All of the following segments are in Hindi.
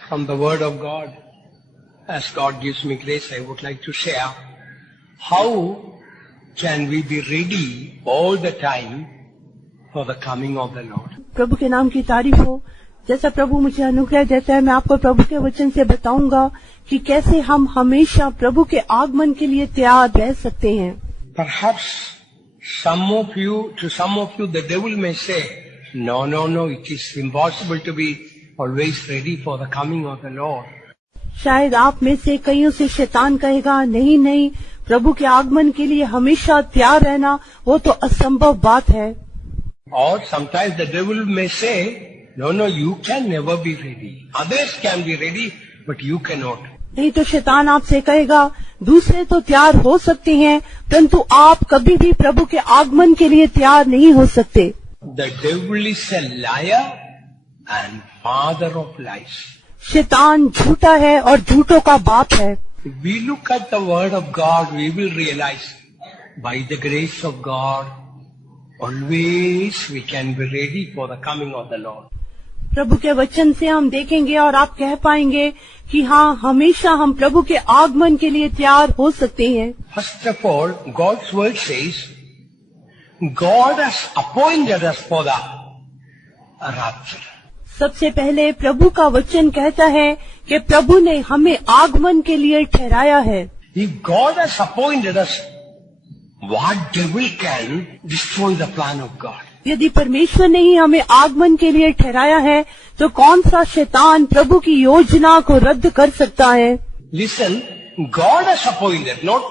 From the Word of God, as God gives me grace, I would like to share how can we be ready all the time for the coming of the Lord. प्रभु के नाम की तारीफ हो। जैसा प्रभु मुझे अनुग्रह देता है, मैं आपको प्रभु के वचन से बताऊंगा कि कैसे हम हमेशा प्रभु के आगमन के लिए तैयार रह सकते हैं। Perhaps to some of you, the devil may say, no, it is impossible to be always ready for the coming of the Lord. शायद आप में से कईयों से शैतान कहेगा, नहीं, प्रभु के आगमन के लिए हमेशा तैयार रहना वो तो असंभव बात है। Or sometimes the devil may say, no, you can never be ready. Others can be ready, but you cannot. नहीं तो शैतान आपसे कहेगा, दूसरे तो तैयार हो सकते हैं, परंतु आप कभी भी प्रभु के आगमन के लिए तैयार नहीं हो सकते। The devil is a liar and father of lies. शैतान झूठा है और झूठों का बाप है। If we look at the word of God, we will realize by the grace of God, always we can be ready for the coming of the Lord. प्रभु के वचन से हम देखेंगे और आप कह पाएंगे कि हाँ, हमेशा हम प्रभु के आगमन के लिए तैयार हो सकते हैं। First of all, God's word says, God has appointed us for the rapture. सबसे पहले प्रभु का वचन कहता है कि प्रभु ने हमें आगमन के लिए ठहराया है। If God has appointed us, what devil can destroy the plan of God? यदि परमेश्वर ने ही हमें आगमन के लिए ठहराया है, तो कौन सा शैतान प्रभु की योजना को रद्द कर सकता है। Listen, God has appointed, not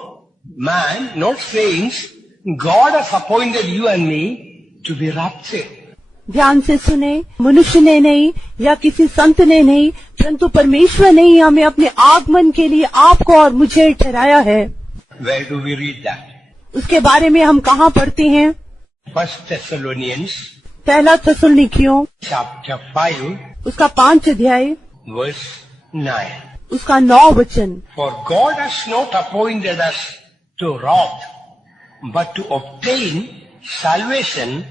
man, not saints. God has appointed you and me to be raptured. ध्यान से सुने, मनुष्य ने नहीं या किसी संत ने नहीं, परंतु परमेश्वर ने ही हमें अपने आगमन के लिए आपको और मुझे ठहराया है। Where do we read that? उसके बारे में हम कहाँ पढ़ते हैं? First Thessalonians, पहला थिस्सलुनीकियों chapter 5, उसका 5 अध्याय verse 9. उसका 9 वचन। For God has not appointed us to wrath, but to obtain salvation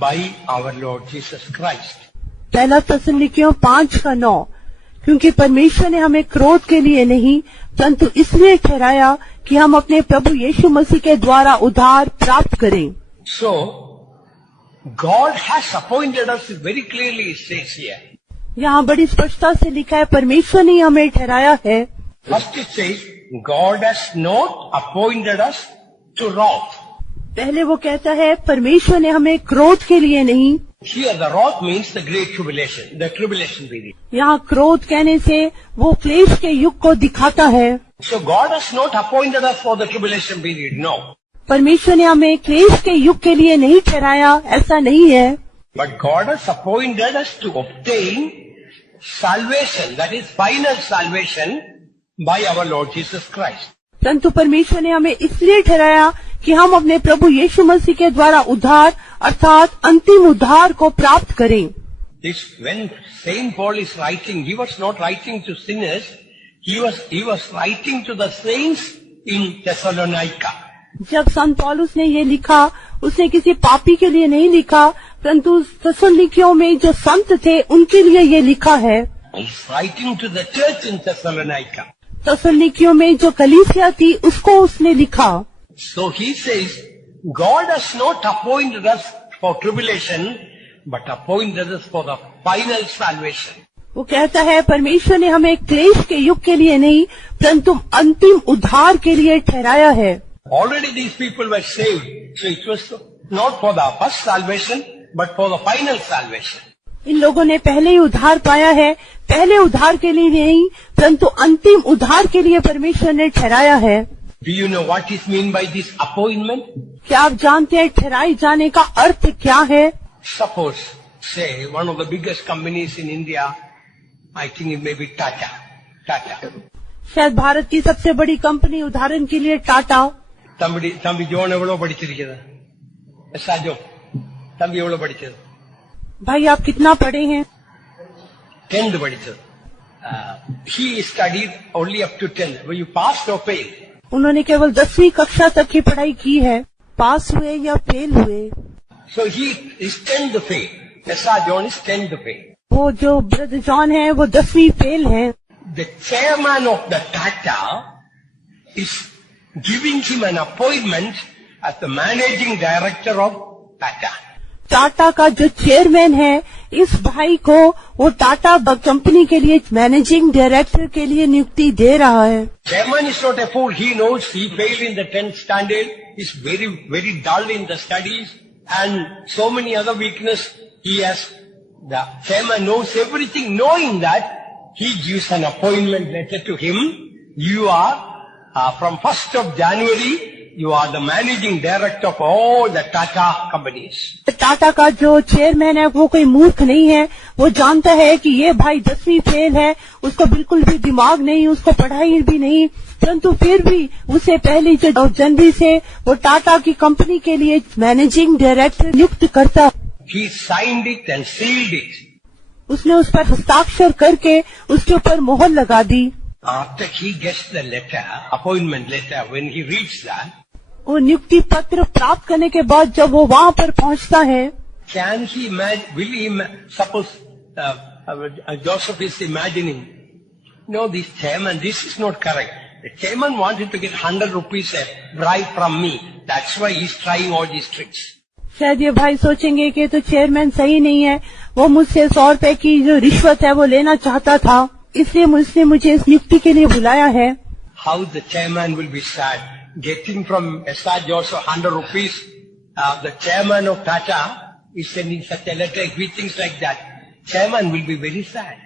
by our Lord Jesus Christ. पहला थिस्सलुनीकियों 5:9, क्योंकि परमेश्वर ने हमें क्रोध के लिए नहीं, परंतु इसलिए ठहराया कि हम अपने प्रभु यीशु मसीह के द्वारा उद्धार प्राप्त करें। So, God has appointed us, very clearly it says here. यहाँ बड़ी स्पष्टता से लिखा है, परमेश्वर ने हमें ठहराया है। First it says, God has not appointed us to wrath. पहले वो कहता है, परमेश्वर ने हमें क्रोध के लिए नहीं। Here the wrath means the great tribulation, the tribulation period. यहाँ क्रोध कहने से वो क्लेश के युग को दिखाता है। So God has not appointed us for the tribulation period, no. परमेश्वर ने हमें क्लेश के युग के लिए नहीं ठहराया, ऐसा नहीं है। But God has appointed us to obtain salvation, that is final salvation by our Lord Jesus Christ. परंतु परमेश्वर ने हमें इसलिए ठहराया कि हम अपने प्रभु यीशु मसीह के द्वारा उद्धार अर्थात अंतिम उद्धार को प्राप्त करें। This, when Saint Paul is writing, he was not writing to sinners, he was writing to the saints in Thessalonica. जब संत पौलुस ने ये लिखा, उसने किसी पापी के लिए नहीं लिखा, परंतु थिस्सलुनीकियों में जो संत थे उनके लिए ये लिखा है। He is writing to the church in Thessalonica. थिस्सलुनीकियों में जो कलीसिया थी उसको उसने लिखा। So he says, God has not appointed us for tribulation, but appointed us for the final salvation. वो कहता है, परमेश्वर ने हमें क्लेश के युग के लिए नहीं, परंतु अंतिम उद्धार के लिए ठहराया है। Already these people were saved, so it was not for the first salvation, but for the final salvation. इन लोगों ने पहले ही उद्धार पाया है, पहले उद्धार के लिए नहीं, परंतु अंतिम उद्धार के लिए परमेश्वर ने ठहराया है। Do you know what is mean by this appointment? क्या आप जानते हैं ठहराए जाने का अर्थ क्या है? Suppose, say, one of the biggest companies in India, I think it may be Tata. शायद भारत की सबसे बड़ी कंपनी, उदाहरण के लिए टाटा। தம்பி ஜோன் எவ்வளவு படிச்சிருக்கிறது? ஜோ தம்பி எவ்வளவு படிச்சது? भाई आप कितना पढ़े हैं? 10th படிச்சது. He studied only up to 10. Were you passed or failed? उन्होंने केवल 10वीं कक्षा तक की पढ़ाई की है, पास हुए या फेल हुए। So he is 10th fail. John is 10th fail. वो जो ब्रदर जॉन है वो 10वीं फेल हैं। The chairman of the Tata is giving him an appointment as the managing director of Tata. Tata का जो चेयरमैन है इस भाई को वो टाटा कंपनी के लिए मैनेजिंग डायरेक्टर के लिए नियुक्ति दे रहा है। Chairman is not a fool. He knows he failed in the 10th standard. He's very, very dull in the studies and so many other weakness he has. The chairman knows everything. Knowing that, he gives an appointment letter to him. You are from 1st of January. You are the managing director of all the Tata companies. Tata का जो चेयरमैन है वो कोई मूर्ख नहीं है। वो जानता है कि ये भाई 10वीं फेल है, उसको बिल्कुल भी दिमाग नहीं, उसको पढ़ाई भी नहीं, परंतु फिर भी उसे 1 जनवरी से वो टाटा की कंपनी के लिए मैनेजिंग डायरेक्टर नियुक्त करता। He signed it and sealed it. उसने उस पर हस्ताक्षर करके उसके ऊपर मोहर लगा दी। After he gets the letter, appointment letter, when he reads that, वो नियुक्ति पत्र प्राप्त करने के बाद जब वो वहाँ पर पहुँचता है, can he imagine, will he suppose Joseph is imagining, no, this chairman, this is not correct. The chairman wanted to get 100 rupees a bribe from me. That's why he's trying all these tricks. शायद ये भाई सोचेंगे कि तो चेयरमैन सही नहीं है, वो मुझसे 100 रुपए की जो रिश्वत है वो लेना चाहता था, इसलिए उसने मुझे इस नियुक्ति के लिए बुलाया है। How the chairman will be sad. Getting from S.R. Joseph 100 rupees, the chairman of Tata is sending such a letter. If he thinks like that, chairman will be very sad.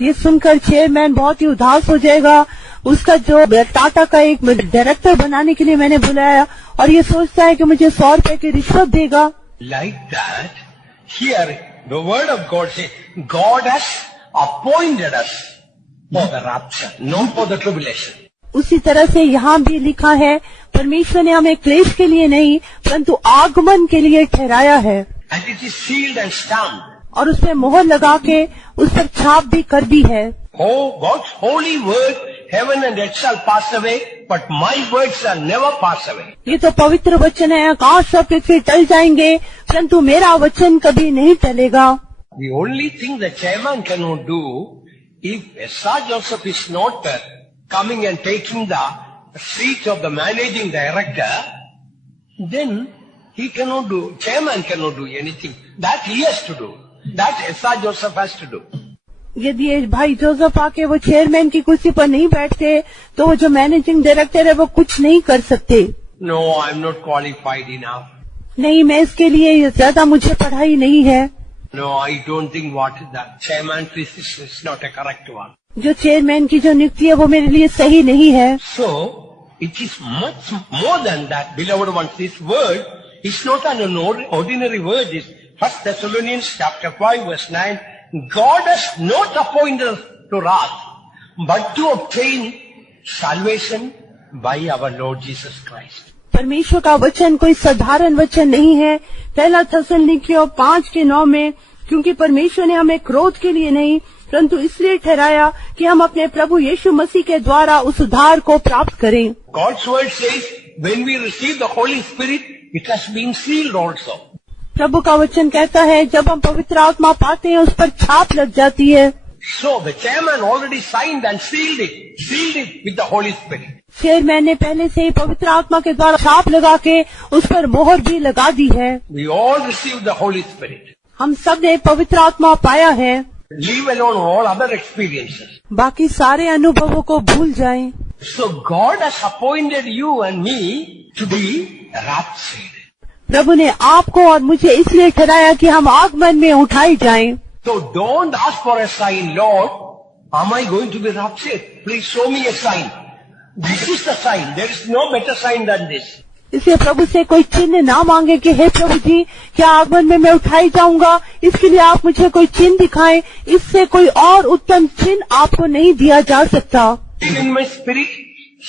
ये सुनकर चेयरमैन बहुत ही उदास हो जाएगा। उसका जो टाटा का एक डायरेक्टर बनाने के लिए मैंने बुलाया और ये सोचता है कि मुझे 100 रुपए की रिश्वत देगा। Like that, here the word of God says, God has appointed us for the rapture, not for the tribulation. उसी तरह से यहाँ भी लिखा है, परमेश्वर ने हमें क्लेश के लिए नहीं परंतु आगमन के लिए ठहराया है। And it is sealed and stamped. और उसमें मोहर लगा के उस पर छाप भी कर दी है। Oh, God's holy word, heaven and earth shall pass away, but my word shall never pass away. ये तो पवित्र वचन है, आकाश और पृथ्वी टल जाएंगे परंतु मेरा वचन कभी नहीं टलेगा। The only thing the chairman cannot do, if S.R. Joseph is not coming and taking the seat of the managing director, then he cannot do, chairman cannot do anything. That he has to do. That S.R. Joseph has to do. यदि ये भाई जोसेफ आके वो चेयरमैन की कुर्सी पर नहीं बैठते तो वो जो मैनेजिंग डायरेक्टर है वो कुछ नहीं कर सकते। No, I'm not qualified enough. नहीं, मैं इसके लिए ज्यादा मुझे पढ़ाई नहीं है। No, I don't think what the chairman is not a correct one. जो चेयरमैन की जो नियुक्ति है वो मेरे लिए सही नहीं है। So, it is much more than that, beloved ones. This word is not an ordinary word. It's 1 Thessalonians chapter 5 verse 9. God has not appointed us to wrath, but to obtain salvation by our Lord Jesus Christ. परमेश्वर का वचन कोई साधारण वचन नहीं है। 1 थिस्सलुनीकियों 5:9 में, क्योंकि परमेश्वर ने हमें क्रोध के लिए नहीं परंतु इसलिए ठहराया कि हम अपने प्रभु यीशु मसीह के द्वारा उस उद्धार को प्राप्त करें। God's word says, when we receive the Holy Spirit, it has been sealed also. प्रभु का वचन कहता है जब हम पवित्र आत्मा पाते हैं उस पर छाप लग जाती है। So the chairman already signed and sealed it with the Holy Spirit. Chairman ने पहले से ही पवित्र आत्मा के द्वारा छाप लगा के उस पर मोहर भी लगा दी है। We all received the Holy Spirit. हम सब ने पवित्र आत्मा पाया है। Leave alone all other experiences. बाकी सारे अनुभवों को भूल जाएं। So God has appointed you and me to be raptured. प्रभु ने आपको और मुझे इसलिए ठहराया कि हम आगमन में उठाई जाएं। So don't ask for a sign, Lord. Am I going to be raptured? Please show me a sign. This is the sign. There is no better sign than this. इसलिए प्रभु से कोई चिन्ह ना मांगे कि हे प्रभु जी, क्या आगमन में मैं उठाई जाऊंगा, इसके लिए आप मुझे कोई चिन्ह दिखाएं। इससे कोई और उत्तम चिन्ह आपको नहीं दिया जा सकता। In my spirit,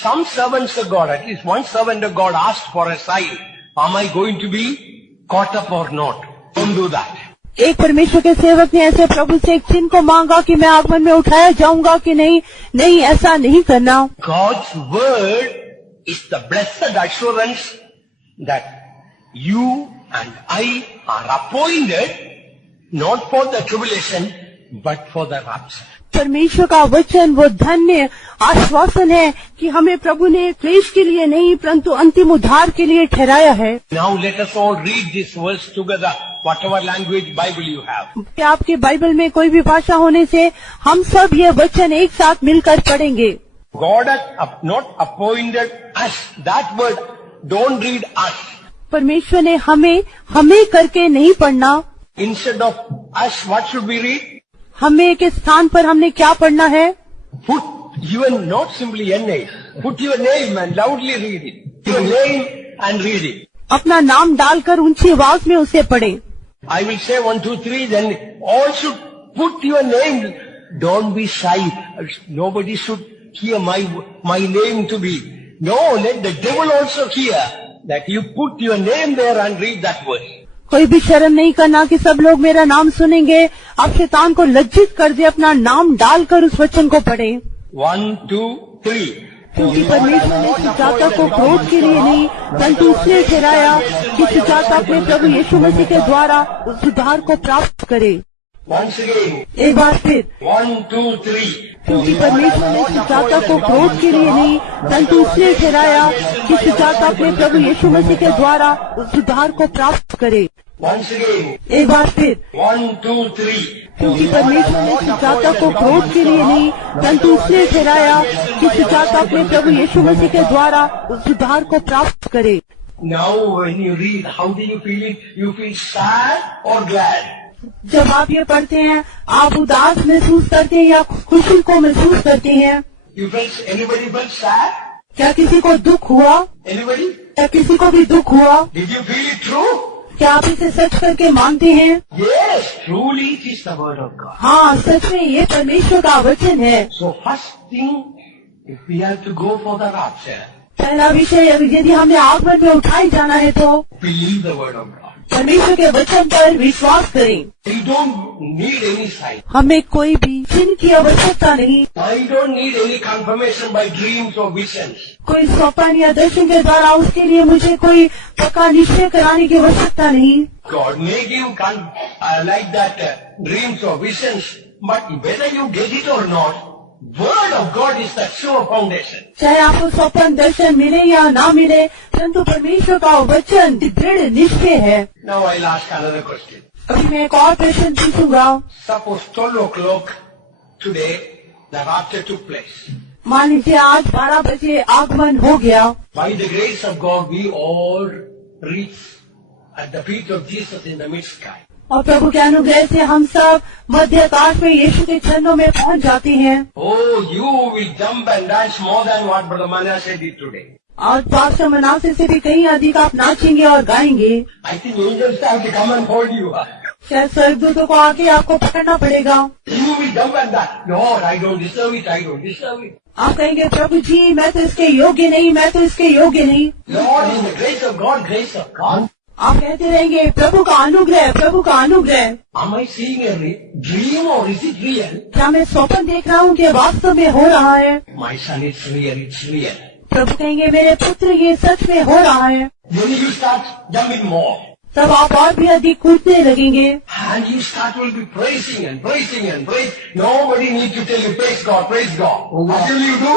some servants of God, at least one servant of God asked for a sign. Am I going to be caught up or not? Don't do that. एक परमेश्वर के सेवक ने ऐसे प्रभु से एक चिन्ह को मांगा कि मैं आगमन में उठाया जाऊंगा कि नहीं, ऐसा नहीं करना। God's word is the blessed assurance that you and I are appointed not for the tribulation but for the rapture. परमेश्वर का वचन वो धन्य आश्वासन है कि हमें प्रभु ने क्लेश के लिए नहीं परंतु अंतिम उद्धार के लिए ठहराया है। Now let us all read this verse together, whatever language Bible you have. कि आपके बाइबल में कोई भी भाषा होने से हम सब ये वचन एक साथ मिलकर पढ़ेंगे। God has not appointed us. That word, don't read us. परमेश्वर ने हमें करके नहीं पढ़ना। Instead of us, what should we read? हमें के स्थान पर हमने क्या पढ़ना है? Put your, not simply NA, put your name and loudly read it. Your name and read it. अपना नाम डालकर ऊंची आवाज में उसे पढ़ें। I will say 1, 2, 3, then all should put your name. Don't be shy. Nobody should hear my name to be. No, let the devil also hear that you put your name there and read that verse. कोई भी शर्म नहीं करना कि सब लोग मेरा नाम सुनेंगे। आप शैतान को लज्जित कर दे, अपना नाम डालकर उस वचन को पढ़ें। 1, 2, 3. क्योंकि परमेश्वर ने सुजाता को क्रोध के लिए नहीं परंतु इसलिए ठहराया कि सुजाता अपने प्रभु यीशु मसीह के द्वारा उस उद्धार को प्राप्त करे। Once again. एक बार फिर 1, 2, 3. क्योंकि परमेश्वर ने सुजाता को क्रोध के लिए नहीं परंतु इसलिए ठहराया कि सुजाता अपने प्रभु यीशु मसीह के द्वारा उस उद्धार को प्राप्त करे। Once again. एक बार फिर 1, 2, 3. क्योंकि परमेश्वर ने सुजाता को क्रोध के लिए नहीं परंतु इसलिए ठहराया कि सुजाता अपने प्रभु यीशु मसीह के द्वारा उस उद्धार को प्राप्त करे। Now when you read, how do you feel it? You feel sad or glad? जब आप ये पढ़ते हैं आप उदास महसूस करते हैं या खुशी को महसूस करते हैं? Anybody felt sad? क्या किसी को दुख हुआ? Anybody? क्या किसी को भी दुख हुआ? Did you feel it true? क्या आप इसे सच करके मानते हैं? Yes, truly it is the word of God. हाँ, सच में ये परमेश्वर का वचन है। So first thing, if we have to go for the rapture, पहला विषय यदि हमें आगमन में उठाए जाना है तो believe the word of God. परमेश्वर के वचन पर विश्वास करें। We don't need any sign. हमें कोई भी चिन्ह की आवश्यकता नहीं। I don't need any confirmation by dreams or visions. कोई स्वप्न या दर्शन के द्वारा उसके लिए मुझे कोई पक्का निश्चय कराने की आवश्यकता नहीं। God may give like that dreams or visions, but whether you get it or not, word of God is the sure foundation. चाहे आपको स्वप्न दर्शन मिले या ना मिले परंतु परमेश्वर का वचन दृढ़ निश्चय है। Now I'll ask another question. अभी मैं एक और प्रश्न पूछूंगा। Suppose 12 o'clock today the rapture took place. मान लीजिए आज 12 बजे आगमन हो गया। By the grace of God we all reach at the feet of Jesus in the mid sky. और प्रभु के अनुग्रह से हम सब मध्य आकाश में यीशु के चरणों में पहुंच जाते हैं। Oh, you will jump and dance more than what Brother Manasseh did today. और पास्टर मनासे से भी कहीं अधिक आप नाचेंगे और गाएंगे। I think angels have to come and hold you. शायद स्वर्गदूतों को आके आपको पकड़ना पड़ेगा। You will jump and dance. Lord, I don't deserve it. I don't deserve it. आप कहेंगे प्रभु जी मैं तो इसके योग्य नहीं, मैं तो इसके योग्य नहीं। Lord, in the grace of God, grace of God. आप कहते रहेंगे प्रभु का अनुग्रह, प्रभु का अनुग्रह। Am I seeing a dream or is it real? क्या मैं स्वप्न देख रहा हूँ कि वास्तव में हो रहा है? My son, it's real. It's real. प्रभु कहेंगे मेरे पुत्र ये सच में हो रहा है। Then you start jumping more. तब आप और भी अधिक कूदने लगेंगे। And you start will be praising and praising and praise. Nobody needs to tell you praise God, praise God. What will you do?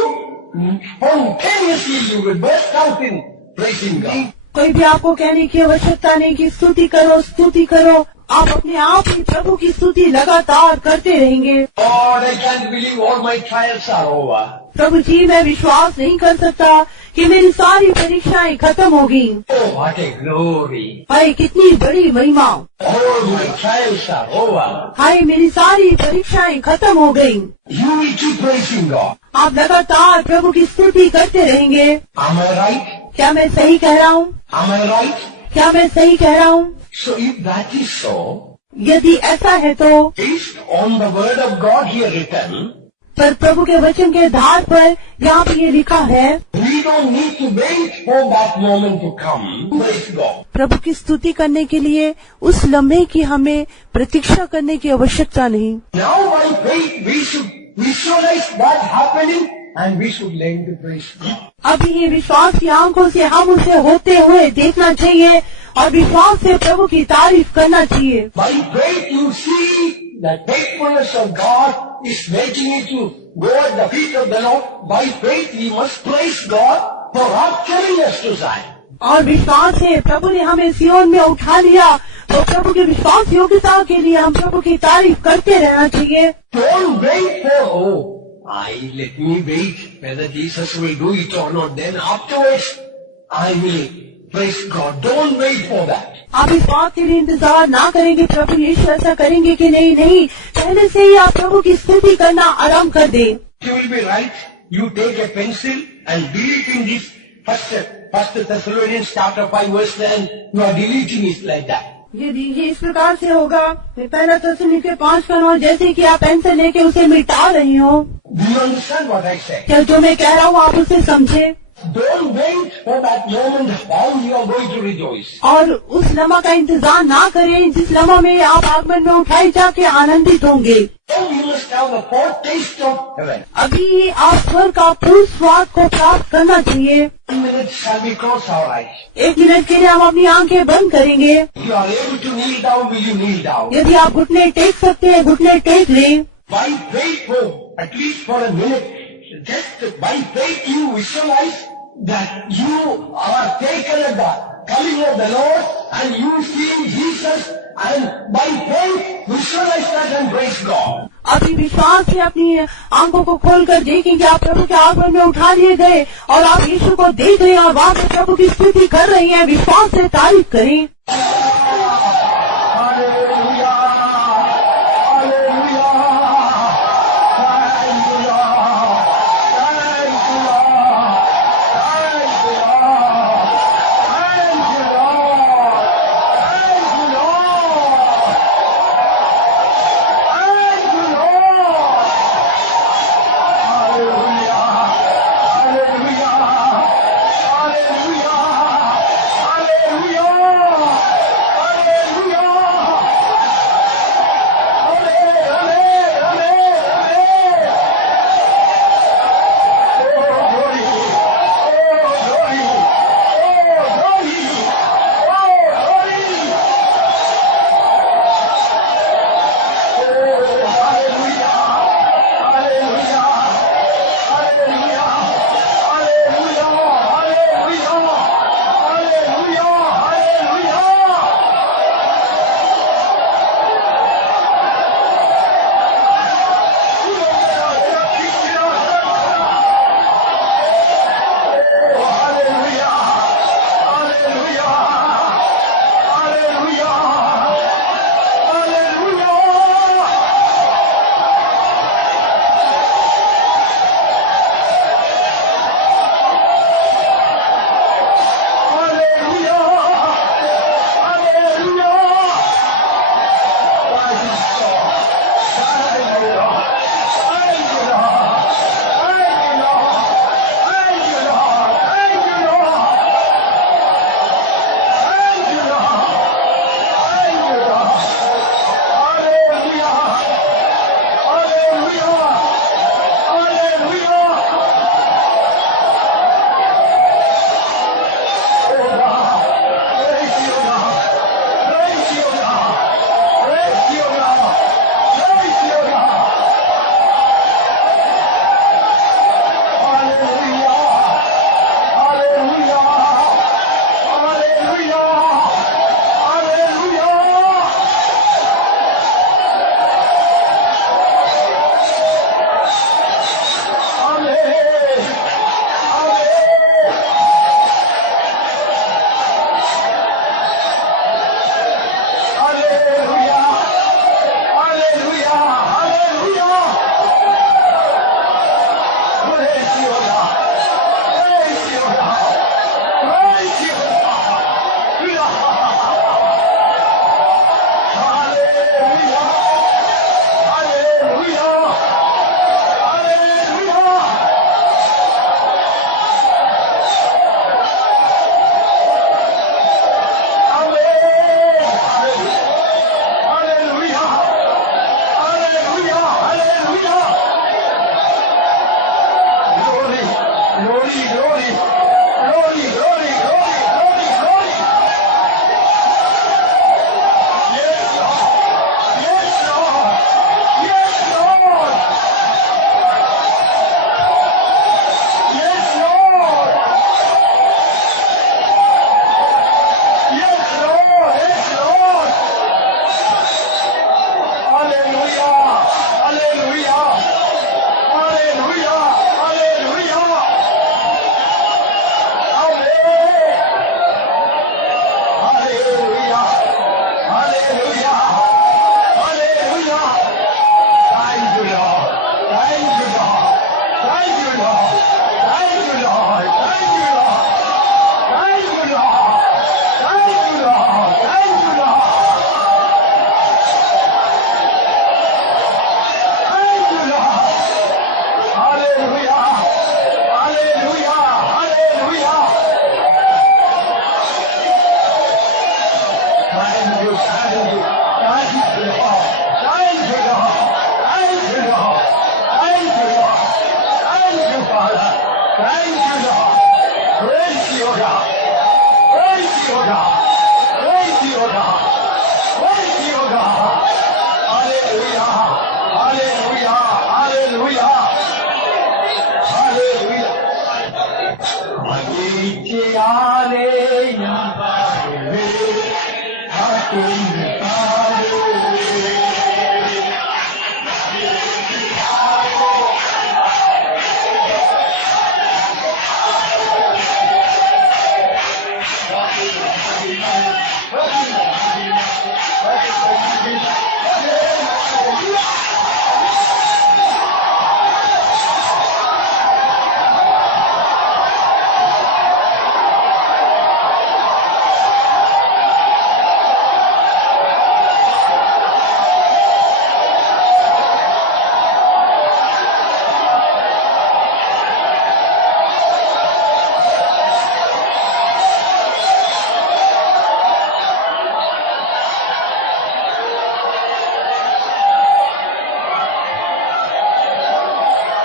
Spontaneously you will burst out in praising God. कोई भी आपको कहने की आवश्यकता नहीं कि स्तुति करो, स्तुति करो। आप अपने आप ही प्रभु की स्तुति लगातार करते रहेंगे। Lord, I can't believe all my trials are over. प्रभु जी मैं विश्वास नहीं कर सकता कि मेरी सारी परीक्षाएं खत्म हो गई। Oh, what a glory. हाय कितनी बड़ी महिमा। All my trials are over. हाय मेरी सारी परीक्षाएं खत्म हो गई। You will keep praising God. आप लगातार प्रभु की स्तुति करते रहेंगे। Am I right? क्या मैं सही कह रहा हूँ? Am I right? क्या मैं सही कह रहा हूँ? So if that is so, यदि ऐसा है तो based on the word of God here written, पर प्रभु के वचन के आधार पर यहाँ पे ये लिखा है we don't need to wait for that moment to come. Praise God. प्रभु की स्तुति करने के लिए उस लम्हे की हमें प्रतीक्षा करने की आवश्यकता नहीं। Now by faith we should visualize that happening and we should learn to praise God. अभी ये विश्वास की आंखों से हम उसे होते हुए देखना चाहिए और विश्वास से प्रभु की तारीफ करना चाहिए। By faith you see the faithfulness of God is making you to go at the feet of the Lord. By faith we must praise God for rapturing us to Zion. और विश्वास है प्रभु ने हमें सियोन में उठा लिया, तो प्रभु के विश्वास योग्यता के लिए हम प्रभु की तारीफ करते रहना चाहिए। Don't wait for, let me wait whether Jesus will do it or not. Then afterwards, I will praise God. Don't wait for that. आप इस बात के लिए इंतजार ना करेंगे प्रभु यीशु ऐसा करेंगे कि नहीं, नहीं, पहले से ही आप प्रभु की स्तुति करना आरंभ कर दें। You will be right. You take a pencil and delete in this First Thessalonians chapter 5 verse 10. You are deleting it like that. ये इस प्रकार से होगा, पहला थिस्सलुनीके 5:9, जैसे कि आप पेंसिल लेके उसे मिटा रही हो। Do you understand what I say? क्या जो मैं कह रहा हूँ आप उसे समझे। Don't wait for that moment how you are going to rejoice. और उस लम्हा का इंतजार ना करें जिस लम्हा में आप आगमन में उठाए जाके आनंदित होंगे। So you must have the foretaste of heaven. अभी आप स्वर्ग का पूर्ण स्वाद को प्राप्त करना चाहिए। 1 minute shall we close our eyes. 1 minute के लिए हम अपनी आंखें बंद करेंगे। You are able to kneel down, will you kneel down? यदि आप घुटने टेक सकते हैं घुटने टेक लें। By faith, at least for a minute, just by faith you visualize that you are taken at the coming of the Lord and you see Jesus, and by faith visualize that and praise God. अभी विश्वास से अपनी आंखों को खोलकर देखें कि आप प्रभु के आगमन में उठा लिए गए और आप यीशु को देख रहे हैं और वहां से प्रभु की स्तुति कर रही हैं। विश्वास से तारीफ करें।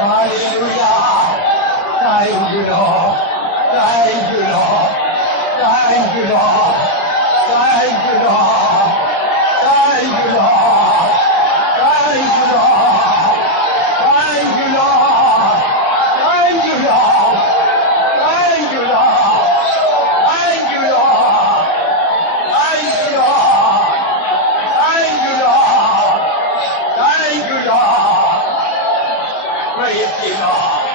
Hallelujah. Thank you, Lord. Thank you, Lord. Thank you, Lord. Thank you, Lord. Thank you, Lord. Thank you, Lord. Thank you, Lord. Thank you, Lord. Thank you, Lord. Thank you, Lord. Thank you, Lord. Thank you, Lord. Thank you, Lord. Praise the Lord.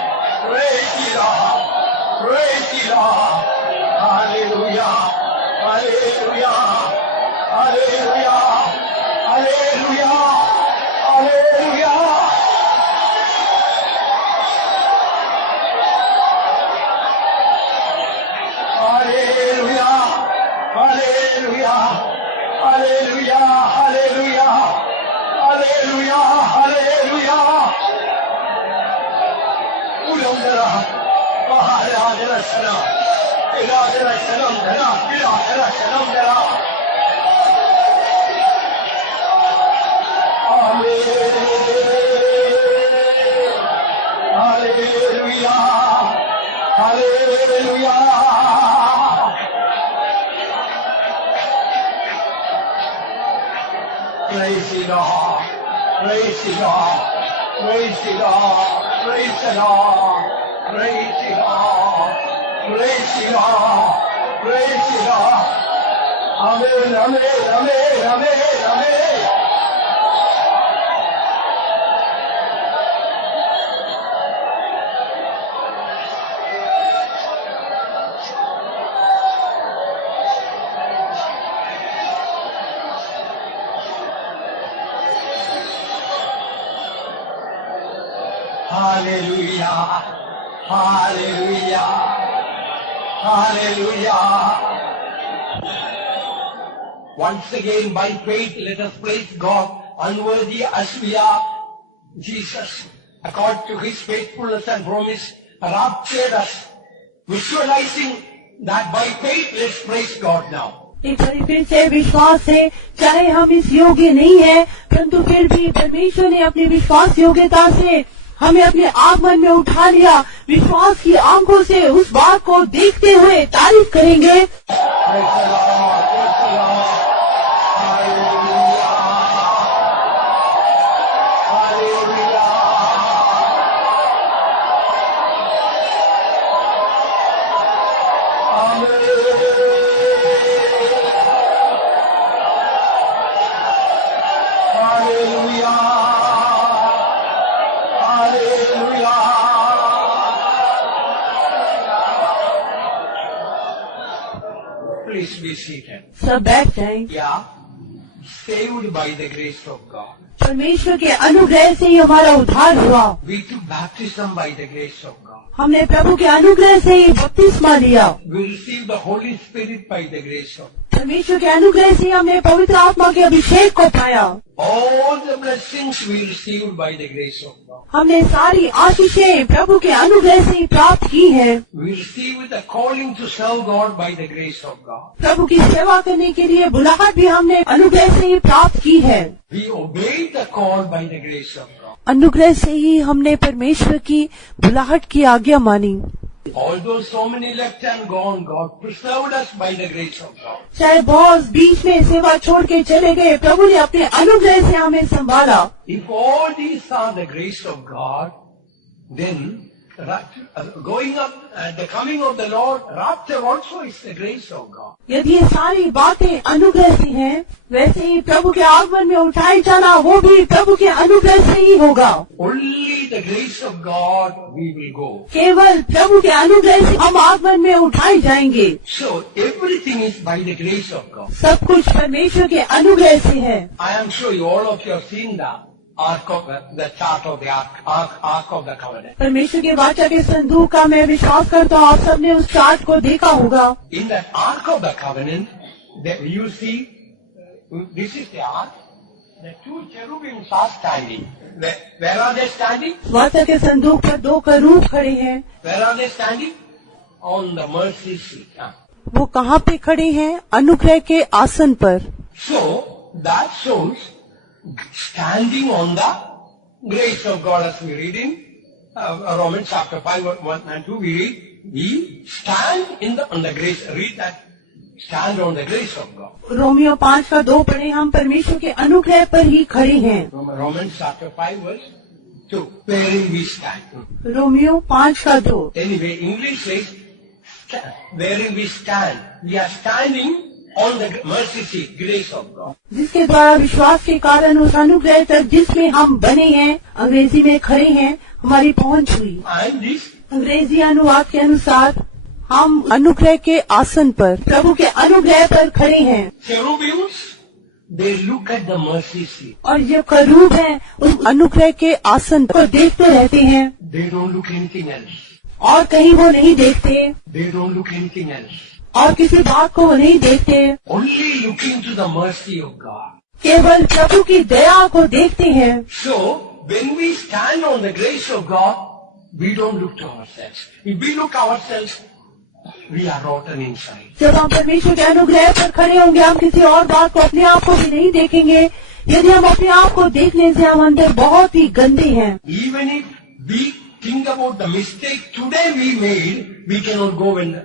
Praise the Lord. Praise the Lord. Hallelujah. Hallelujah. Hallelujah. Hallelujah. Hallelujah. Hallelujah. Hallelujah. Hallelujah. Hallelujah. Hallelujah. Hallelujah. Ulundara. Bahadara salam. Iladara salam dara. Iladara salam dara. Amen. Hallelujah. Hallelujah. Praise the Lord. Praise the Lord. Praise the Lord. Praise the Lord. Praise the Lord. Praise the Lord. Praise the Lord. Amen. Amen. Amen. Amen. Amen. Hallelujah. Hallelujah. Hallelujah. Once again, by faith, let us praise God, unworthy as we are. Jesus, according to His faithfulness and promise, raptured us, visualizing that by faith, let's praise God now. एक बार फिर से विश्वास है, चाहे हम इस योग्य नहीं है, परंतु फिर भी परमेश्वर ने अपनी विश्वास योग्यता से हमें अपने आगमन में उठा लिया। विश्वास की आंखों से उस बात को देखते हुए तारीफ करेंगे। Please be seated. सब बैठ जाएं। Yeah, saved by the grace of God. परमेश्वर के अनुग्रह से ही हमारा उद्धार हुआ। We took baptism by the grace of God. हमने प्रभु के अनुग्रह से ही बपतिस्मा लिया। We received the Holy Spirit by the grace of God. परमेश्वर के अनुग्रह से हमने पवित्र आत्मा के अभिषेक को पाया। All the blessings we received by the grace of God. हमने सारी आशीषें प्रभु के अनुग्रह से ही प्राप्त की है। We received the calling to serve God by the grace of God. प्रभु की सेवा करने के लिए बुलाहट भी हमने अनुग्रह से ही प्राप्त की है। We obeyed the call by the grace of God. अनुग्रह से ही हमने परमेश्वर की बुलाहट की आज्ञा मानी। Although so many left and gone, God preserved us by the grace of God. चाहे बहुत बीच में सेवा छोड़ के चले गए, प्रभु ने अपने अनुग्रह से हमें संभाला। If all these are the grace of God, then going up, the coming of the Lord, rapture also is the grace of God. यदि ये सारी बातें अनुग्रह से हैं, वैसे ही प्रभु के आगमन में उठाए जाना वो भी प्रभु के अनुग्रह से ही होगा। Only the grace of God we will go. केवल प्रभु के अनुग्रह से हम आगमन में उठाए जाएंगे। So everything is by the grace of God. सब कुछ परमेश्वर के अनुग्रह से है। I am sure you all of you have seen the ark of the chart of the ark of the covenant. परमेश्वर के वाचा के संदूक का मैं विश्वास करता हूँ आप सबने उस चार्ट को देखा होगा। In that ark of the covenant, you see, this is the ark. The two cherubims are standing. Where are they standing? वाचा के संदूक पर दो करूब खड़े हैं। Where are they standing? On the mercy seat. वो कहाँ पे खड़े हैं? अनुग्रह के आसन पर। So that shows standing on the grace of God as we read in Romans chapter 5, 1 and 2, we read, we stand on the grace, read that, stand on the grace of God. Romeo 5:2 पढ़े, हम परमेश्वर के अनुग्रह पर ही खड़े हैं। Romans chapter 5 verse 2, wherein we stand. Romeo 5:2। Anyway, English says, wherein we stand. We are standing on the mercy seat, grace of God. जिसके द्वारा विश्वास के कारण उस अनुग्रह तक जिसमें हम बने हैं, अंग्रेजी में खड़े हैं, हमारी पहुंच हुई। And this, अंग्रेजी अनुवाद के अनुसार हम अनुग्रह के आसन पर, प्रभु के अनुग्रह पर खड़े हैं। cherubims, they look at the mercy seat. और ये करूब हैं, उस अनुग्रह के आसन को देखते रहते हैं। They don't look anything else. और कहीं वो नहीं देखते, They don't look anything else. और किसी बात को वो नहीं देखते, Only looking to the mercy of God. केवल प्रभु की दया को देखते हैं। So, when we stand on the grace of God, we don't look to ourselves. If we look ourselves, we are rotten inside. जब हम परमेश्वर के अनुग्रह पर खड़े होंगे, हम किसी और बात को, अपने आप को भी नहीं देखेंगे। यदि हम अपने आप को देखने से हम अंदर बहुत ही गंदे हैं। Even if we think about the mistake today we made, we cannot go when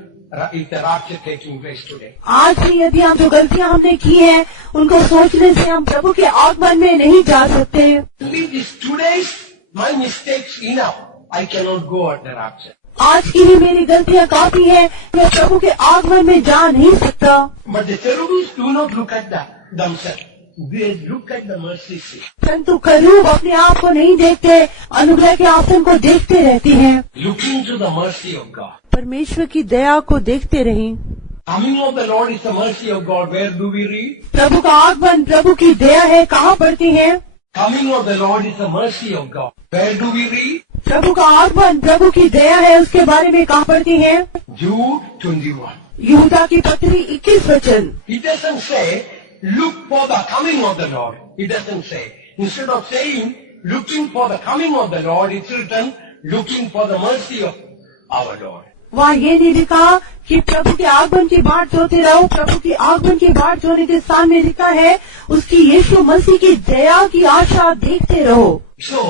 if the rapture taking place today. आज भी यदि हम जो गलतियां हमने की हैं, उनको सोचने से हम प्रभु के आगमन में नहीं जा सकते। Leave this today's my mistakes enough. I cannot go at the rapture. आज की ही मेरी गलतियां काफी हैं, मैं प्रभु के आगमन में जा नहीं सकता। But the cherubims do not look at themselves. They look at the mercy seat. परंतु करूब अपने आप को नहीं देखते, अनुग्रह के आसन को देखते रहते हैं। Looking to the mercy of God. परमेश्वर की दया को देखते रहें। Coming of the Lord is the mercy of God. Where do we read? प्रभु का आगमन प्रभु की दया है, कहाँ पढ़ते हैं? Coming of the Lord is the mercy of God. Where do we read? प्रभु का आगमन प्रभु की दया है, उसके बारे में कहाँ पढ़ते हैं? Jude 21. यहूदा की पत्री 21 वचन। It doesn't say, look for the coming of the Lord. It doesn't say. Instead of saying, looking for the coming of the Lord, it's written, looking for the mercy of our Lord. वहाँ ये नहीं लिखा कि प्रभु के आगमन की बाट जोते रहो, प्रभु की आगमन की बाट जोने के स्थान में लिखा है, उसकी यीशु मसीह की दया की आशा देखते रहो। So,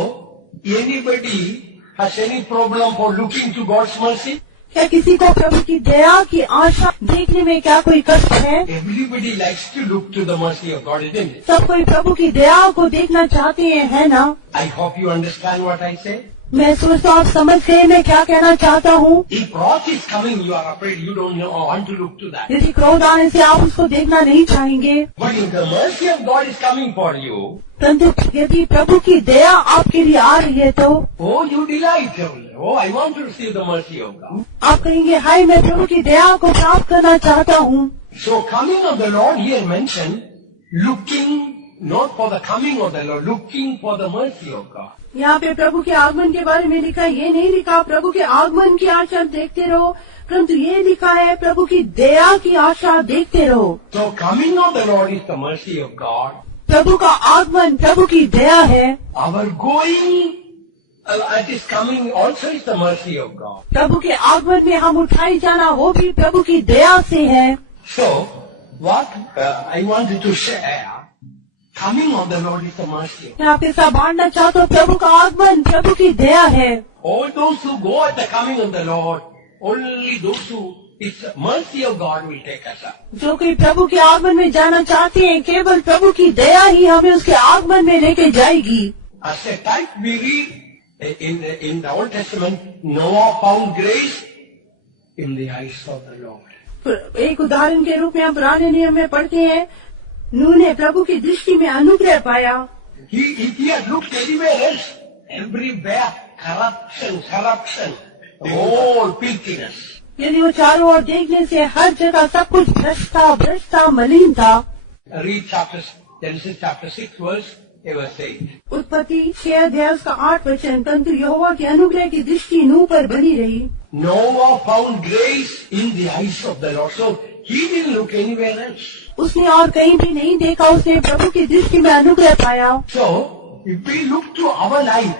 anybody has any problem for looking to God's mercy? क्या किसी को प्रभु की दया की आशा देखने में क्या कोई कष्ट है? Everybody likes to look to the mercy of God, isn't it? सब कोई प्रभु की दया को देखना चाहते हैं, है ना? I hope you understand what I say. मैं सोचता हूँ आप समझ गए मैं क्या कहना चाहता हूँ। If wrath is coming, you are afraid, you don't want to look to that. यदि क्रोध आने से आप उसको देखना नहीं चाहेंगे, But if the mercy of God is coming for you, परंतु यदि प्रभु की दया आपके लिए आ रही है तो oh, you delight. Oh, I want to receive the mercy of God. आप कहेंगे, हाय मैं प्रभु की दया को प्राप्त करना चाहता हूँ। So coming of the Lord here mentioned, looking not for the coming of the Lord, looking for the mercy of God. यहाँ पे प्रभु के आगमन के बारे में लिखा, ये नहीं लिखा प्रभु के आगमन की आशा देखते रहो, परंतु ये लिखा है प्रभु की दया की आशा देखते रहो। So coming of the Lord is the mercy of God. प्रभु का आगमन प्रभु की दया है। Our going at His coming also is the mercy of God. प्रभु के आगमन में हम उठाई जाना वो भी प्रभु की दया से है। So what I wanted to share, coming of the Lord is the mercy. मैं आपके साथ बांटना चाहता हूँ, प्रभु का आगमन प्रभु की दया है। All those who go at the coming of the Lord, only those who it's the mercy of God will take us up. जो कोई प्रभु के आगमन में जाना चाहते हैं, केवल प्रभु की दया ही हमें उसके आगमन में लेके जाएगी। As a type we read in the Old Testament, Noah found grace in the eyes of the Lord. एक उदाहरण के रूप में हम पुराने नियम में पढ़ते हैं, नूह ने प्रभु की दृष्टि में अनुग्रह पाया। He had looked everywhere else, everywhere corruption, all filthiness. यदि वो चारों ओर देखने से हर जगह सब कुछ भ्रष्ट था, मलिन था। Read Genesis chapter 6 verse 8. उत्पत्ति 6 अध्याय उसका 8 वचन, परंतु यहोवा की अनुग्रह की दृष्टि नूह पर बनी रही। Noah found grace in the eyes of the Lord, so he didn't look anywhere else. उसने और कहीं भी नहीं देखा, उसने प्रभु की दृष्टि में अनुग्रह पाया। So if we look to our life,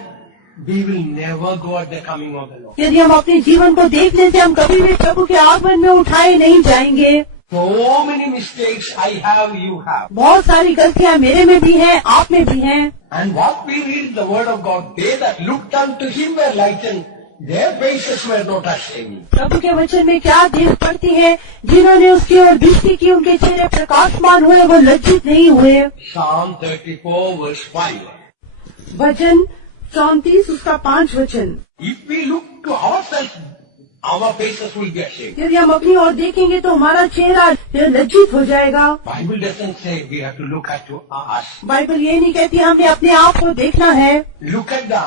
we will never go at the coming of the Lord. यदि हम अपने जीवन को देखने से हम कभी भी प्रभु के आगमन में उठाए नहीं जाएंगे। So many mistakes I have, you have. बहुत सारी गलतियां मेरे में भी हैं, आप में भी हैं। And what we read the word of God, they that looked unto him were lightened, their faces were not ashamed. प्रभु के वचन में क्या देख पड़ती है, जिन्होंने उसकी ओर दृष्टि की उनके चेहरे प्रकाशमान हुए, वो लज्जित नहीं हुए। Psalm 34 verse 5. भजन 34 उसका 5 वचन। If we look to ourselves, our faces will be ashamed. यदि हम अपनी ओर देखेंगे तो हमारा चेहरा लज्जित हो जाएगा। Bible doesn't say we have to look at us. Bible ये नहीं कहती हमें अपने आप को देखना है। Look at the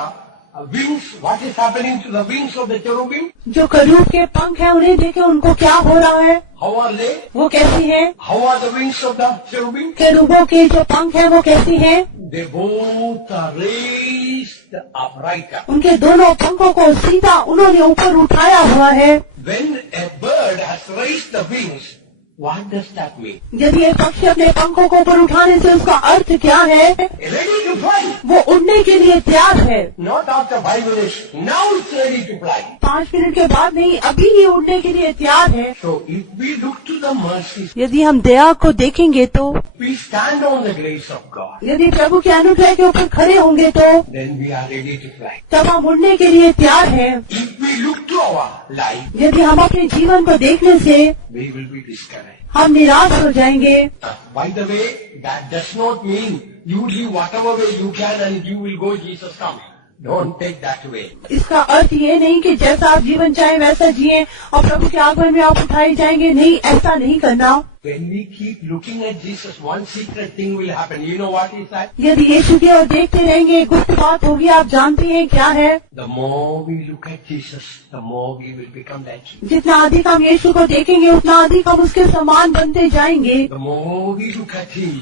wings, what is happening to the wings of the cherubim? जो करूब के पंख हैं उन्हें देखें, उनको क्या हो रहा है, How are they? वो कैसी हैं? How are the wings of the cherubim? करूबों के जो पंख हैं वो कैसी हैं? They both are raised upright. उनके दोनों पंखों को सीधा उन्होंने ऊपर उठाया हुआ है। When a bird has raised the wings, what does that mean? यदि एक पक्षी अपने पंखों को ऊपर उठाने से उसका अर्थ क्या है? Ready to fly. वो उड़ने के लिए तैयार है। Not after 5 minutes. Now it's ready to fly. 5 minute के बाद नहीं, अभी ही उड़ने के लिए तैयार है। So if we look to the mercies, यदि हम दया को देखेंगे तो, we stand on the grace of God, यदि प्रभु के अनुग्रह के ऊपर खड़े होंगे तो, then we are ready to fly. तब हम उड़ने के लिए तैयार हैं। If we look to our life, यदि हम अपने जीवन को देखने से we will be discouraged. हम निराश हो जाएंगे। By the way, that does not mean you live whatever way you can and you will go Jesus comes. Don't take that way. इसका अर्थ ये नहीं कि जैसा आप जीवन चाहे वैसा जिए और प्रभु के आगमन में आप उठाए जाएंगे। नहीं, ऐसा नहीं करना। When we keep looking at Jesus, one secret thing will happen. You know what is that? यदि यीशु की ओर देखते रहेंगे, गुप्त बात होगी। आप जानते हैं क्या है? The more we look at Jesus, the more we will become like him. जितना अधिक हम यीशु को देखेंगे, उतना अधिक हम उसके समान बनते जाएंगे। The more we look at him,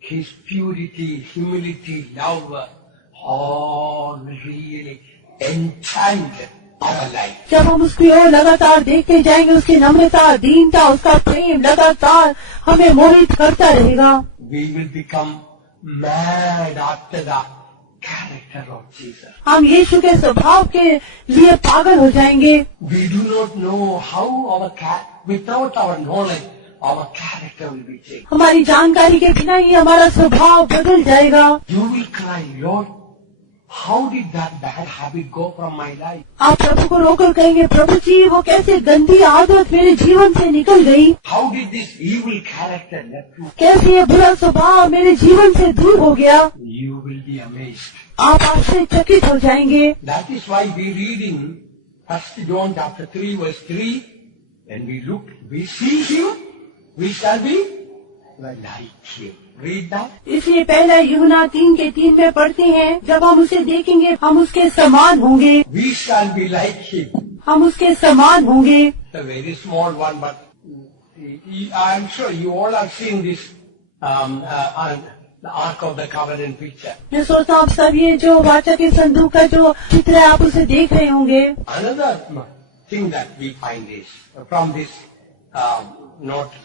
his purity, humility, love, all really enchant our life. जब हम उसकी ओर लगातार देखते जाएंगे, उसकी नम्रता, दीनता, उसका प्रेम लगातार हमें मोहित करता रहेगा। We will become mad after the character of Jesus. हम यीशु के स्वभाव के लिए पागल हो जाएंगे। We do not know how without our knowledge, our character will be changed. हमारी जानकारी के बिना ही हमारा स्वभाव बदल जाएगा। You will cry, Lord, how did that bad habit go from my life? आप प्रभु को रोकर कहेंगे, प्रभु जी वो कैसे गंदी आदत मेरे जीवन से निकल गई, How did this evil character left me? कैसे ये बुरा स्वभाव मेरे जीवन से दूर हो गया। You will be amazed. आप आश्चर्यचकित हो जाएंगे। That is why we read in 1 John chapter 3 verse 3, when we look, we see him, we shall be like him. Read that. इसलिए पहला यूहन्ना 3:3 में पढ़ते हैं, जब हम उसे देखेंगे हम उसके समान होंगे। We shall be like him. हम उसके समान होंगे। A very small one, but I'm sure you all have seen this the Ark of the Covenant picture. मैं सोचता हूँ आप सब ये जो वाचा के संदूक का जो चित्र है, आप उसे देख रहे होंगे। Another thing that we find is from this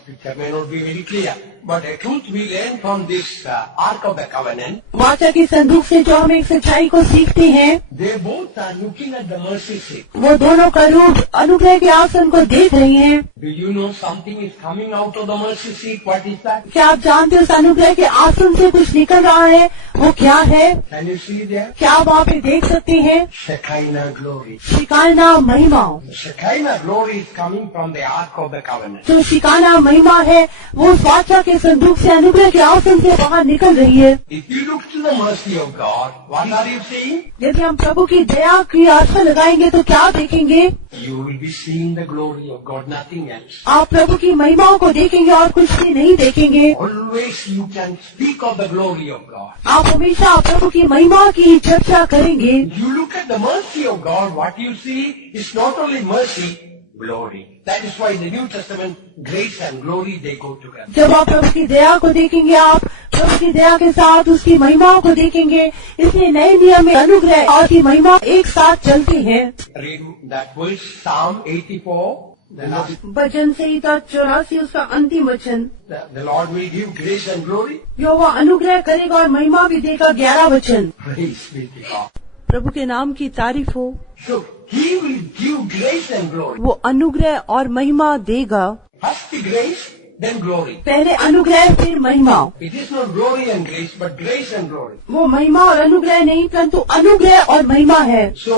picture may not be very clear, but a truth we learn from this Ark of the Covenant. वाचा के संदूक से जो हम एक सच्चाई को सीखते हैं, They both are looking at the mercy seat. वो दोनों का रूप अनुग्रह के आसन को देख रही हैं। Do you know something is coming out of the mercy seat? What is that? क्या आप जानते हो उस अनुग्रह के आसन से कुछ निकल रहा है? वो क्या है? Can you see there? क्या आप वहाँ पे देख सकते हैं? Shekinah glory. शिकाना महिमा। Shekinah glory is coming from the Ark of the Covenant. जो शिकाना महिमा है वो उस वाचा के संदूक से अनुग्रह के आसन से बाहर निकल रही है। If you look to the mercy of God, what are you seeing? यदि हम प्रभु की दया की आशा लगाएंगे तो क्या देखेंगे? You will be seeing the glory of God, nothing else. आप प्रभु की महिमाओं को देखेंगे और कुछ भी नहीं देखेंगे। Always you can speak of the glory of God. आप हमेशा प्रभु की महिमा की चर्चा करेंगे। You look at the mercy of God, what you see is not only mercy, glory. That is why in the New Testament, grace and glory, they go together. जब आप प्रभु की दया को देखेंगे, आप प्रभु की दया के साथ उसकी महिमाओं को देखेंगे। इसलिए नए नियम में अनुग्रह और की महिमा एक साथ चलती हैं। Read that verse, Psalm 84. भजन संहिता 84 उसका अंतिम वचन। The Lord will give grace and glory. यहोवा अनुग्रह करेगा और महिमा भी देगा। 11 वचन। Praise be to God. प्रभु के नाम की तारीफ हो। So He will give grace and glory. वो अनुग्रह और महिमा देगा। First grace, then glory. पहले अनुग्रह फिर महिमा। It is not glory and grace, but grace and glory. वो महिमा और अनुग्रह नहीं परंतु अनुग्रह और महिमा है। So,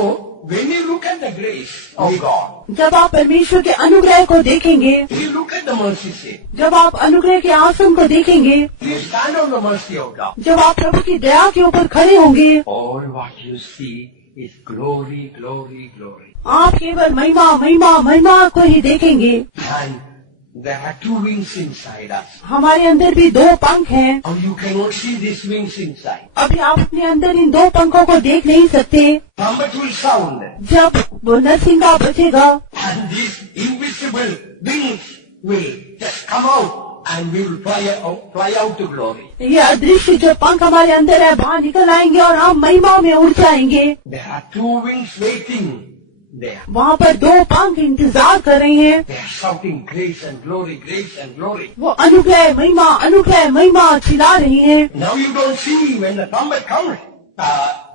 when you look at the grace of God, जब आप परमेश्वर के अनुग्रह को देखेंगे, you look at the mercy seat, जब आप अनुग्रह के आसन को देखेंगे, you stand on the mercy of God, जब आप प्रभु की दया के ऊपर खड़े होंगे, all what you see is glory, glory, glory. आप केवल महिमा महिमा महिमा को ही देखेंगे। And there are two wings inside us. हमारे अंदर भी दो पंख हैं। And you cannot see these wings inside. अभी आप अपने अंदर इन दो पंखों को देख नहीं सकते। Trumpet will sound. जब वो नरसिंगा बजेगा And these invisible wings will just come out and we will fly out to glory. ये अदृश्य जो पंख हमारे अंदर है बाहर निकल आएंगे और हम महिमा में उड़ जाएंगे। There are two wings waiting there. वहाँ पर दो पंख इंतजार कर रहे हैं। They are shouting grace and glory, grace and glory. वो अनुग्रह महिमा चिल्ला रही हैं। Now you don't see when the trumpet comes,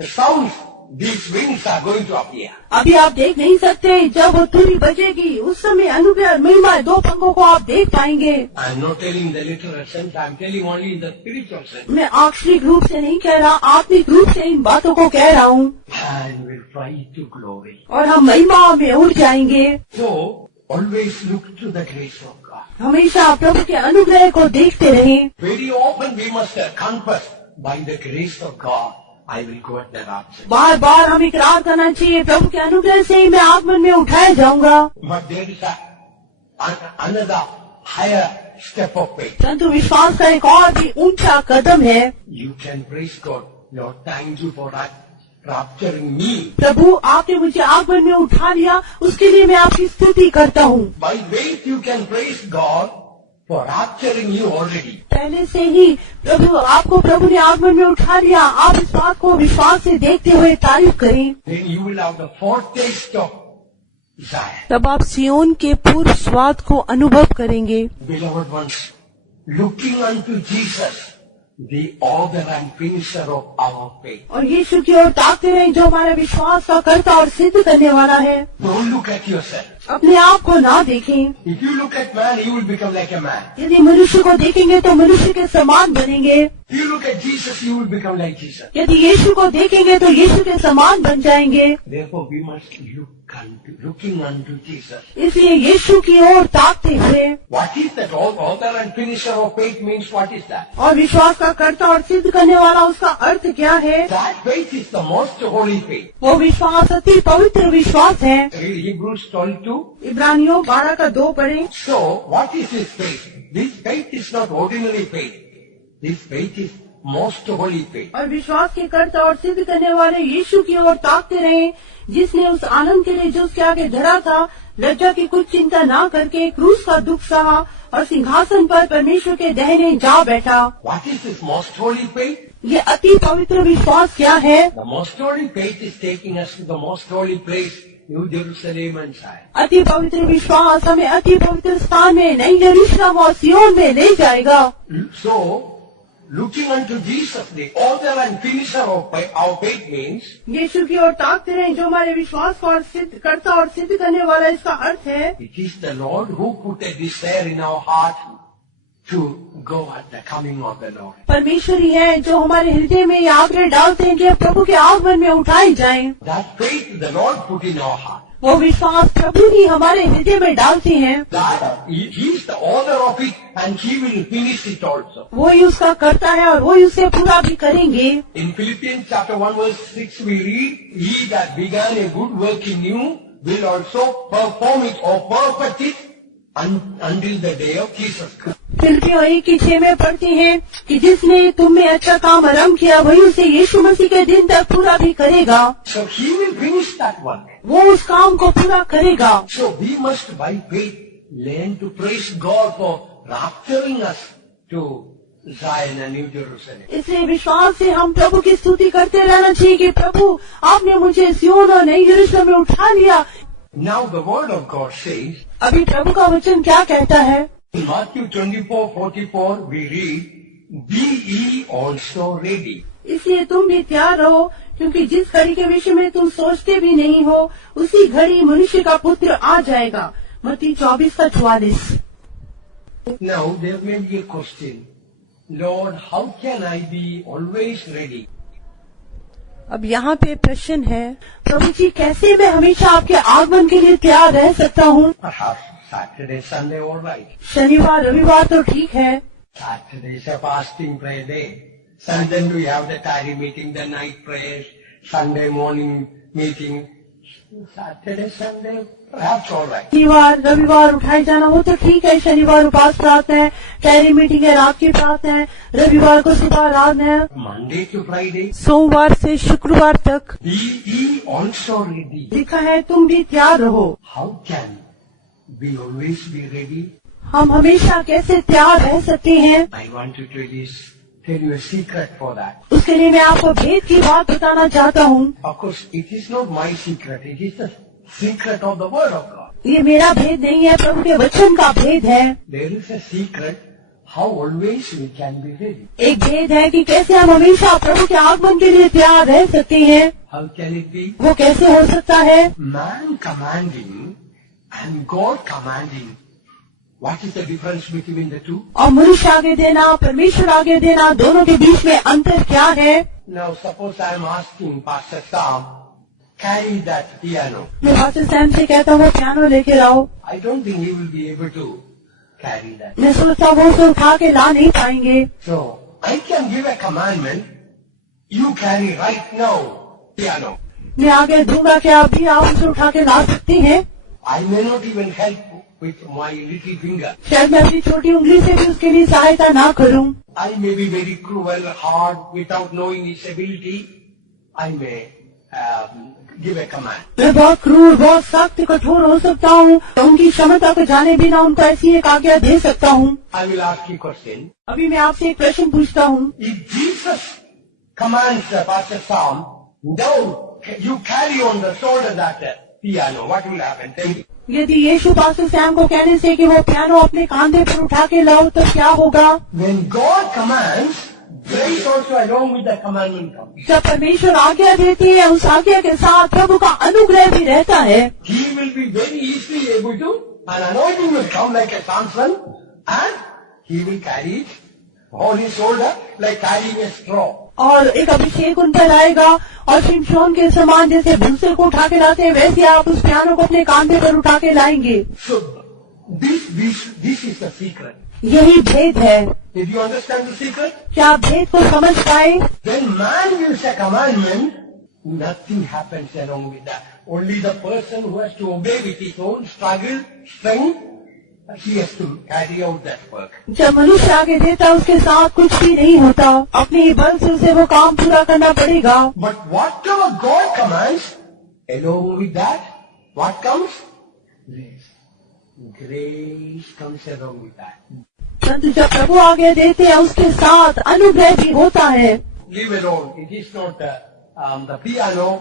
the sounds, these wings are going to appear. अभी आप देख नहीं सकते, जब वो तुरी बजेगी उस समय अनुग्रह और महिमा दो पंखों को आप देख पाएंगे। I am not telling the literal sense, I am telling only in the spiritual sense. मैं आक्षरिक रूप से नहीं कह रहा, आत्मिक रूप से इन बातों को कह रहा हूँ। And will fly to glory. और हम महिमा में उड़ जाएंगे। So, always look to the grace of God. हमेशा प्रभु के अनुग्रह को देखते रहें। Very often we must confess, by the grace of God, I will go at the rapture. बार बार हमें इकरार करना चाहिए, प्रभु के अनुग्रह से ही मैं आगमन में उठाया जाऊंगा। But there is another higher step of faith. परंतु विश्वास का एक और भी ऊंचा कदम है। You can praise God. Lord, thank you for rapturing me. प्रभु आपने मुझे आगमन में उठा लिया, उसके लिए मैं आपकी स्तुति करता हूँ। By faith you can praise God for rapturing you already. पहले से ही प्रभु ने आगमन में उठा लिया। आप इस बात को विश्वास से देखते हुए तारीफ करें। Then you will have the foretaste of Zion. तब आप सियोन के पूर्व स्वाद को अनुभव करेंगे। Beloved ones, looking unto Jesus, the author and finisher of our faith. और यीशु की ओर ताकते रहें जो हमारे विश्वास का कर्ता और सिद्ध करने वाला है। Don't look at yourself. अपने आप को ना देखें। If you look at man, you will become like a man. यदि मनुष्य को देखेंगे तो मनुष्य के समान बनेंगे। If you look at Jesus, you will become like Jesus. यदि यीशु को देखेंगे तो यीशु के समान बन जाएंगे। Therefore, we must looking unto Jesus. इसलिए यीशु की ओर ताकते हुए। What is that? Author and finisher of faith means what is that? और विश्वास का कर्ता और सिद्ध करने वाला उसका अर्थ क्या है? That faith is the most holy faith. वो विश्वास अति पवित्र विश्वास है। Hebrews 12:2. इब्रानियों 12:2 पढ़ें। So, what is this faith? This faith is not ordinary faith. This faith is most holy faith. और विश्वास के कर्ता और सिद्ध करने वाले यीशु की ओर ताकते रहे, जिसने उस आनंद के लिए जो उसके आगे धरा था, लज्जा की कुछ चिंता ना करके क्रूस का दुख सहा और सिंहासन पर परमेश्वर के दाहिने जा बैठा। What is this most holy faith? ये अति पवित्र विश्वास क्या है? The most holy faith is taking us to the most holy place, New Jerusalem and Zion. अति पवित्र विश्वास हमें अति पवित्र स्थान में नई यरूशलेम और सियोन में ले जाएगा। So, looking unto Jesus, the author and finisher of our faith means, यीशु की ओर ताकते रहे जो हमारे विश्वास को और सिद्ध करता और सिद्ध करने वाला। इसका अर्थ है it is the Lord who put a desire in our heart to go at the coming of the Lord. परमेश्वर ही है जो हमारे हृदय में ये आग्रह डालते हैं कि प्रभु के आगमन में उठाए जाएं। That faith the Lord put in our heart. वो विश्वास प्रभु ही हमारे हृदय में डालते हैं। That He is the author of it and He will finish it also. वो ही उसका करता है और वो ही उसे पूरा भी करेंगे। In Philippians chapter 1 verse 6 we read, He that began a good work in you will also perform it or perfect it until the day of Jesus Christ. फिलिप्पियों 1:6 में पढ़ते हैं कि जिसने तुम में अच्छा काम आरंभ किया वही उसे यीशु मसीह के दिन तक पूरा भी करेगा। So He will finish that work. वो उस काम को पूरा करेगा। So we must by faith learn to praise God for rapturing us to Zion and New Jerusalem. इसलिए विश्वास से हम प्रभु की स्तुति करते रहना चाहिए कि प्रभु आपने मुझे सियोन और नई यरूशलेम में उठा लिया। Now the word of God says, अभी प्रभु का वचन क्या कहता है? in Matthew 24:44 we read, Be ye also ready. इसलिए तुम भी तैयार रहो, क्योंकि जिस घड़ी के विषय में तुम सोचते भी नहीं हो उसी घड़ी मनुष्य का पुत्र आ जाएगा। मत्ती 24:44। Now there may be a question, Lord, how can I be always ready? अब यहाँ पे प्रश्न है, प्रभु जी कैसे मैं हमेशा आपके आगमन के लिए तैयार रह सकता हूँ? Perhaps Saturday, Sunday, all right. शनिवार रविवार तो ठीक है, Saturday is a fasting prayer day. Sunday we have the tarry meeting, the night prayers, Sunday morning meeting. Saturday, Sunday, perhaps all right. शनिवार रविवार उठाए जाना वो तो ठीक है, शनिवार उपास प्रार्थना है, टैरी मीटिंग है, रात की प्रार्थना है, रविवार को सुबह आराधना है, Monday to Friday, सोमवार से शुक्रवार तक be also ready. लिखा है तुम भी तैयार रहो। How can we always be ready? हम हमेशा कैसे तैयार रह सकते हैं? I want to tell you a secret for that. उसके लिए मैं आपको भेद की बात बताना चाहता हूँ। Of course, it is not my secret. It is the secret of the Word of God. ये मेरा भेद नहीं है, प्रभु के वचन का भेद है। There is a secret how always we can be ready. एक भेद है कि कैसे हम हमेशा प्रभु के आगमन के लिए तैयार रह सकते हैं। How can it be? वो कैसे हो सकता है? Man commanding and God commanding. What is the difference between the two? और मनुष्य आगे देना, परमेश्वर आगे देना, दोनों के बीच में अंतर क्या है? Now suppose I am asking Pastor Sam, carry that piano. मैं पास्टर सैम से कहता हूँ पियानो लेके आओ। I don't think he will be able to carry that. मैं सोचता हूँ उसे उठा के ला नहीं पाएंगे। So I can give a commandment. You carry right now piano. मैं आगे दूंगा कि आप भी आप उसे उठा के ला सकती हैं। I may not even help with my little finger. शायद मैं अपनी छोटी उंगली से भी उसके लिए सहायता ना करूं। I may be very cruel, hard, without knowing his ability. I may give a command. मैं बहुत क्रूर, बहुत सख्त, कठोर हो सकता हूँ, तो उनकी क्षमता को जाने बिना उनको ऐसी एक आज्ञा दे सकता हूँ। I will ask you a question. अभी मैं आपसे एक प्रश्न पूछता हूँ। If Jesus commands Pastor Sam, now you carry on the shoulder that piano, what will happen? Tell me. यदि यीशु पास्टर सैम को कहने से कि वो पियानो अपने कांधे पर उठा के लाओ तो क्या होगा? When God commands, grace also along with the commandment comes. जब परमेश्वर आज्ञा देती है, उस आज्ञा के साथ प्रभु का अनुग्रह भी रहता है। He will be very easily able to, an anointing will come like a Samson, and he will carry it on his shoulder like carrying a straw. और एक अभिषेक उन पर आएगा और शिमशोन के समान जैसे भूसे को उठा के लाते हैं वैसे आप उस पियानो को अपने कांधे पर उठा के लाएंगे। So this is the secret. यही भेद है। Did you understand the secret? क्या आप भेद को समझ पाए? When man gives a commandment, nothing happens along with that. Only the person who has to obey with his own struggle, strength, he has to carry out that work. जब मनुष्य आगे देता उसके साथ कुछ भी नहीं होता, अपने ही बल से उसे वो काम पूरा करना पड़ेगा। But whatever God commands, along with that, what comes? Grace. Grace comes along with that. परंतु जब प्रभु आगे देते हैं उसके साथ अनुग्रह भी होता है। Leave alone. It is not the piano.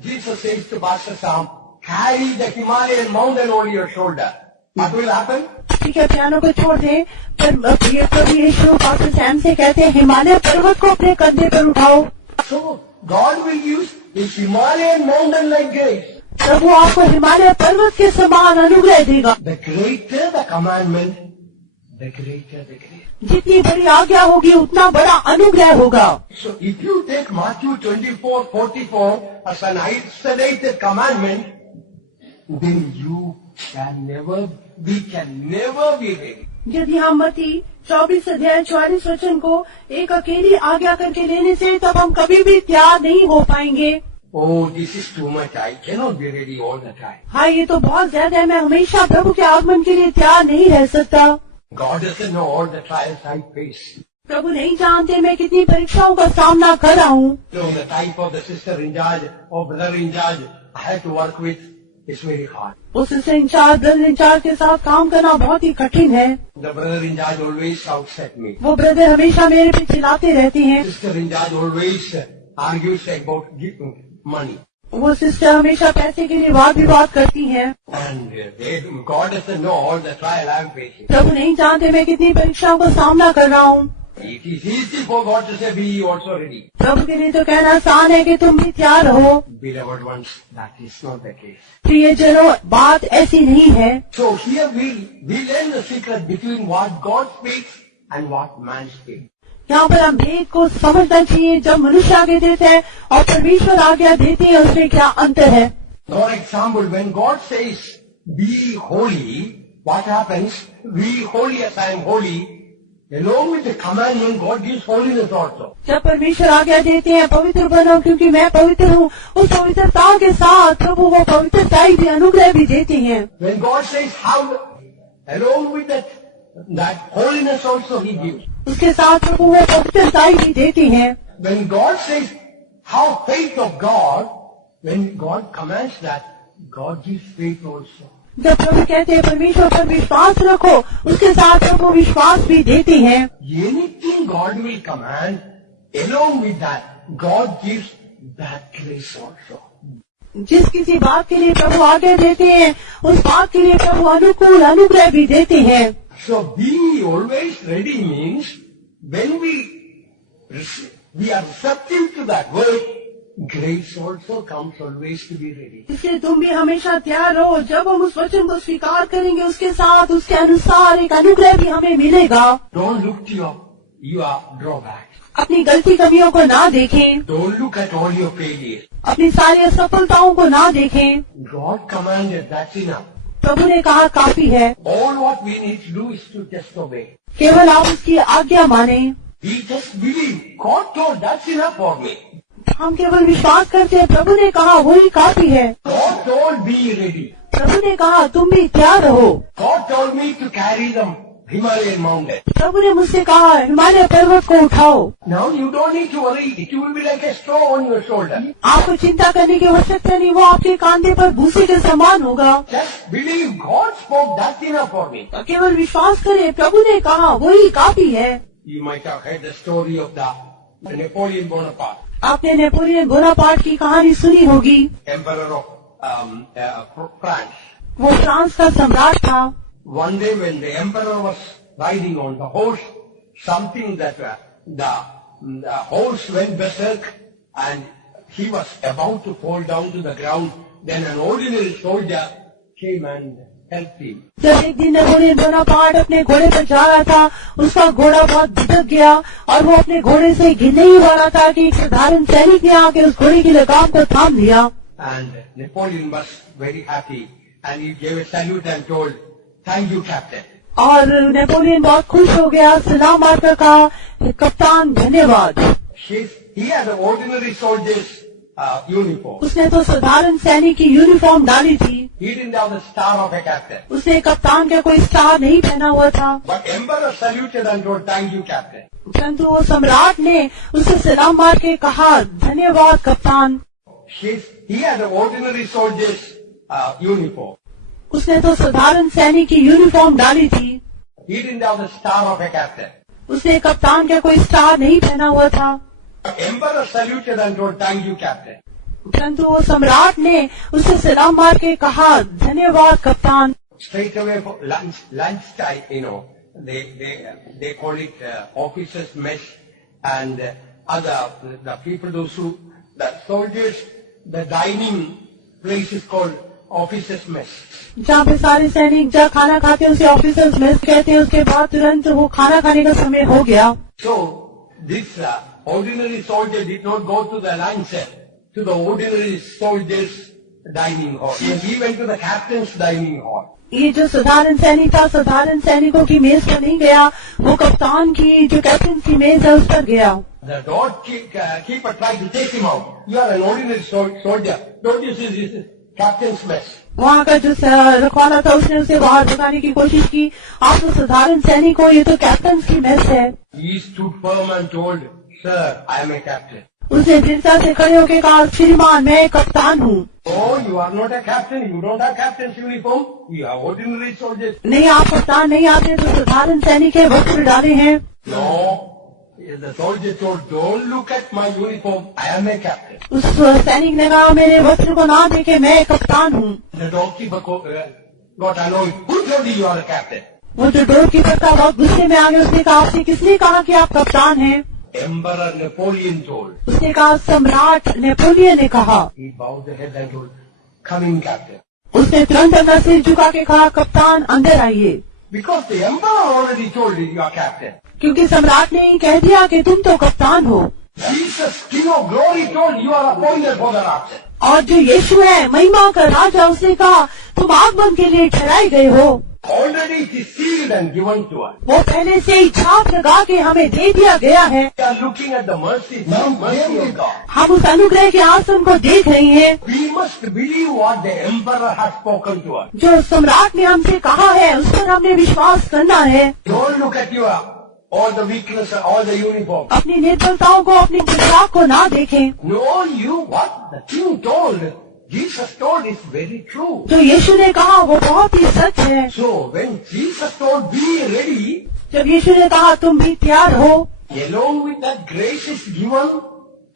Jesus says to Pastor Sam, carry the Himalayan mountain on your shoulder. What will happen? ठीक है, पियानो को छोड़ दे, पर यीशु पास्टर सैम से कहते हैं हिमालय पर्वत को अपने कंधे पर उठाओ। So God will use the Himalayan mountain like grace. प्रभु आपको हिमालय पर्वत के समान अनुग्रह देगा। The greater the commandment, the greater the grace. जितनी बड़ी आज्ञा होगी उतना बड़ा अनुग्रह होगा। So if you take Matthew 24:44 as an isolated commandment, then we can never be ready. यदि हम मत्ती 24 अध्याय 44 वचन को एक अकेली आज्ञा करके लेने से तब हम कभी भी तैयार नहीं हो पाएंगे। Oh, this is too much. I cannot be ready all the time. हाँ, ये तो बहुत ज्यादा है, मैं हमेशा प्रभु के आगमन के लिए तैयार नहीं रह सकता। God doesn't know all the trials I face. प्रभु नहीं जानते मैं कितनी परीक्षाओं का सामना कर रहा हूँ। So the type of the sister in charge or brother in charge I have to work with is very hard. उस सिस्टर इंचार्ज, ब्रदर इंचार्ज के साथ काम करना बहुत ही कठिन है। The brother in charge always shouts at me. वो ब्रदर हमेशा मेरे पे चिल्लाते रहती हैं। Sister in charge always argues about money. वो सिस्टर हमेशा पैसे के लिए वाद विवाद करती हैं। And God doesn't know all the trial I am facing. प्रभु नहीं जानते मैं कितनी परीक्षाओं का सामना कर रहा हूँ। It is easy for God to say, be ye also ready. प्रभु के लिए तो कहना आसान है कि तुम भी तैयार रहो। Beloved ones, that is not the case. प्रियजनों, बात ऐसी नहीं है। So here we learn the secret between what God speaks and what man speaks. यहाँ पर हम भेद को समझना चाहिए। जब मनुष्य आज्ञा देते हैं और परमेश्वर आज्ञा देते हैं, उसमें क्या अंतर है। For example, when God says, be holy, what happens? Be holy as I am holy. Along with the commandment, God gives holiness also. जब परमेश्वर आज्ञा देते हैं पवित्र बनो क्योंकि मैं पवित्र हूँ, उस पवित्रता के साथ प्रभु वो पवित्रता भी अनुग्रह भी देते हैं। When God says how, along with that holiness also He gives. उसके साथ प्रभु वो पवित्रता भी देते हैं। When God says how faith of God, when God commands that, God gives faith also. जब प्रभु कहते हैं परमेश्वर पर विश्वास रखो, उसके साथ प्रभु विश्वास भी देते हैं। Anything God will command, along with that, God gives that grace also. जिस किसी बात के लिए प्रभु आज्ञा देते हैं, उस बात के लिए प्रभु अनुकूल अनुग्रह भी देते हैं। So being always ready means when we are receptive to that word, grace also comes always to be ready. इसलिए तुम भी हमेशा तैयार रहो। जब हम उस वचन को स्वीकार करेंगे, उसके साथ उसके अनुसार एक अनुग्रह भी हमें मिलेगा। Don't look to your drawbacks. अपनी गलती कमियों को ना देखें, Don't look at all your failures. अपनी सारी असफलताओं को ना देखें। God commanded, that's enough. प्रभु ने कहा काफी है। All what we need to do is to just obey. केवल आप उसकी आज्ञा माने। We just believe. God told, that's enough for me. हम केवल विश्वास करते हैं। प्रभु ने कहा वही काफी है। God told, be ready. प्रभु ने कहा तुम भी तैयार रहो। God told me to carry the Himalayan mountain. प्रभु ने मुझसे कहा हिमालय पर्वत को उठाओ। Now you don't need to worry. It will be like a straw on your shoulder. आपको चिंता करने की आवश्यकता नहीं, वो आपके कांधे पर भूसे के समान होगा। Just believe. God spoke, that's enough for me. केवल विश्वास करें, प्रभु ने कहा वही काफी है। You might have heard the story of the Napoleon Bonaparte, आपने नेपोलियन बोनापार्ट की कहानी सुनी होगी। Emperor of France. वो फ्रांस का सम्राट था। One day when the emperor was riding on the horse, something that the horse went berserk and he was about to fall down to the ground. Then an ordinary soldier came and helped him. जब एक दिन नेपोलियन बोनापार्ट अपने घोड़े पर जा रहा था, उसका घोड़ा बहुत भिटक गया और वो अपने घोड़े से गिरने ही वाला था कि एक साधारण सैनिक ने आके उस घोड़े की लगाम को थाम लिया। And Napoleon was very happy and he gave a salute and told, "Thank you, Captain." और नेपोलियन बहुत खुश हो गया, सलाम मारकर कहा कप्तान धन्यवाद। He had an ordinary soldier's uniform. उसने तो साधारण सैनिक की यूनिफॉर्म डाली थी। He didn't have the star of a captain. उसने कप्तान का कोई स्टार नहीं पहना हुआ था। But emperor saluted and told, "Thank you, Captain." परंतु वो सम्राट ने उसे सलाम मार के कहा धन्यवाद कप्तान। He had an ordinary soldier's uniform. उसने तो साधारण सैनिक की यूनिफॉर्म डाली थी। He didn't have the star of a captain. उसने कप्तान का कोई स्टार नहीं पहना हुआ था। Emperor saluted and told, "Thank you, Captain." परंतु वो सम्राट ने उसे सलाम मार के कहा धन्यवाद कप्तान। Straight away for lunch time, they call it officers' mess, and the people, the soldiers, the dining place is called officers' mess. जहाँ पे सारे सैनिक जहाँ खाना खाते हैं उसे ऑफिसर्स मेस कहते हैं। उसके बाद तुरंत वो खाना खाने का समय हो गया। So this ordinary soldier did not go to the lunch, to the ordinary soldiers' dining hall. He went to the captain's dining hall. ये जो साधारण सैनिक था, साधारण सैनिकों की मेज पर नहीं गया, वो कप्तान की जो कैप्टन की मेज है उस पर गया। The doorkeeper tried to take him out. You are an ordinary soldier. Don't you see this is captain's mess? वहाँ का जो रखवाला था उसने उसे बाहर भगाने की कोशिश की। आप तो साधारण सैनिक हो, ये तो कैप्टन की मेस है। He stood firm and told, "Sir, I am a captain." उसने दृढ़ता से खड़े होकर कहा श्रीमान मैं कप्तान हूँ। Oh, you are not a captain. You don't have captain's uniform. You are ordinary soldiers. नहीं आप कप्तान नहीं आते तो साधारण सैनिक के वस्त्र डाले हैं। No. The soldier told, "Don't look at my uniform. I am a captain." उस सैनिक ने कहा मेरे वस्त्र को ना देखे, मैं कप्तान हूँ। The doorkeeper got annoyed. Who told you are a captain? वो जो डोर कीपर था बहुत गुस्से में आ गया। उसने कहा, आपसे किसने कहा कि आप कप्तान हैं? Emperor Napoleon told. उसने कहा, सम्राट नेपोलियन ने कहा। He bowed the head and told, come in, captain. उसने तुरंत अपना सिर झुका के कहा, कप्तान अंदर आइए। Because the emperor already told you are captain. क्योंकि सम्राट ने ही कह दिया कि तुम तो कप्तान हो। Jesus, King of glory, told you are appointed for the rapture. और जो यीशु है महिमा का राजा, उसने कहा तुम आगमन के लिए ठहराए गए हो। Already it is sealed and given to us. वो पहले से ही छाप लगा के हमें दे दिया गया है। We are looking at the mercy of God. हम उस अनुग्रह के आसन को देख रहे हैं। We must believe what the emperor has spoken to us. जो सम्राट ने हमसे कहा है उस पर हमने विश्वास करना है। Don't look at all the weakness, all the uniform. अपनी निर्बलताओं को, अपनी पोशाक को ना देखें। No, what the king told, Jesus told is very true. जो यीशु ने कहा वो बहुत ही सच है। So when Jesus told be ready, जब यीशु ने कहा तुम भी तैयार हो, along with that grace is given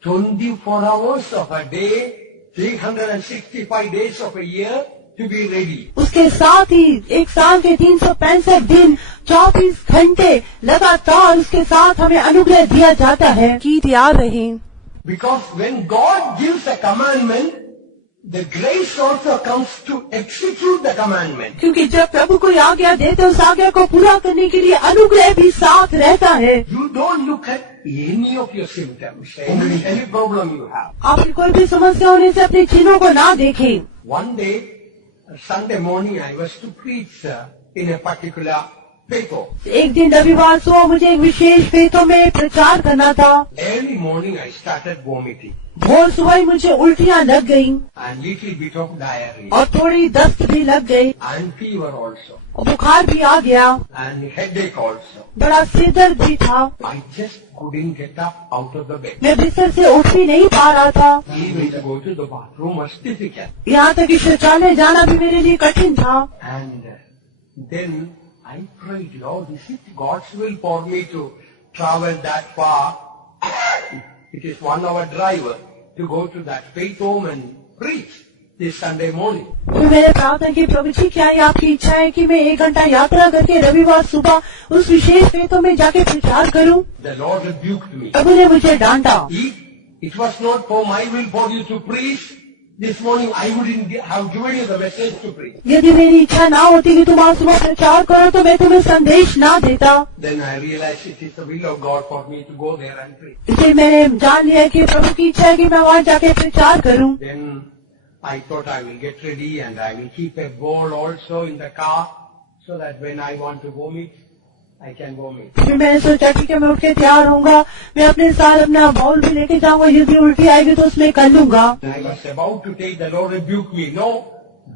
24 hours of a day, 365 days of a year to be ready. उसके साथ ही एक साल के 365 दिन 24 घंटे लगातार उसके साथ हमें अनुग्रह दिया जाता है कि तैयार रहें। Because when God gives a commandment, the grace also comes to execute the commandment. क्योंकि जब प्रभु कोई आज्ञा देते उस आज्ञा को पूरा करने के लिए अनुग्रह भी साथ रहता है। You don't look at any of your symptoms, any problem you have. आपकी कोई भी समस्या होने से अपने चिन्हों को ना देखें। One day, Sunday morning, I was to preach in a particular paper. एक दिन रविवार सुबह मुझे एक विशेष फेतों में प्रचार करना था। Early morning, I started vomiting. भोर सुबह ही मुझे उल्टियाँ लग गयी and little bit of diarrhea और थोड़ी दस्त भी लग गई and fever also और बुखार भी आ गया, and headache also. बड़ा सिर दर्द भी था। I just couldn't get up out of the bed. मैं बिस्तर से उठ भी नहीं पा रहा था। Even to go to the bathroom was difficult. यहाँ तक कि शौचालय जाना भी मेरे लिए कठिन था। And then I prayed, Lord, is it God's will for me to travel that far? It is 1 hour drive to go to that faith home and preach this Sunday morning. फिर मैंने प्रार्थना की, प्रभु जी क्या ये आपकी इच्छा है कि मैं 1 घंटा यात्रा करके रविवार सुबह उस विशेष फेतों में जाके प्रचार करूं? The Lord rebuked me. प्रभु ने मुझे डांटा। It was not for my will for you to preach this morning. I wouldn't have given you the message to preach. यदि मेरी इच्छा ना होती कि तुम आज सुबह प्रचार करो तो मैं तुम्हें संदेश ना देता। Then I realized it is the will of God for me to go there and preach. इसलिए मैंने जान लिया कि प्रभु की इच्छा है कि मैं वहाँ जाके प्रचार करूं। Then I thought I will get ready and I will keep a bowl also in the car so that when I want to vomit, I can vomit. फिर मैंने सोचा ठीक है मैं उठ के तैयार होऊंगा, मैं अपने साथ अपना बाउल भी लेके जाऊंगा, यदि उल्टी आएगी तो उसमें कर लूंगा। I was about to take, the Lord rebuked me. No,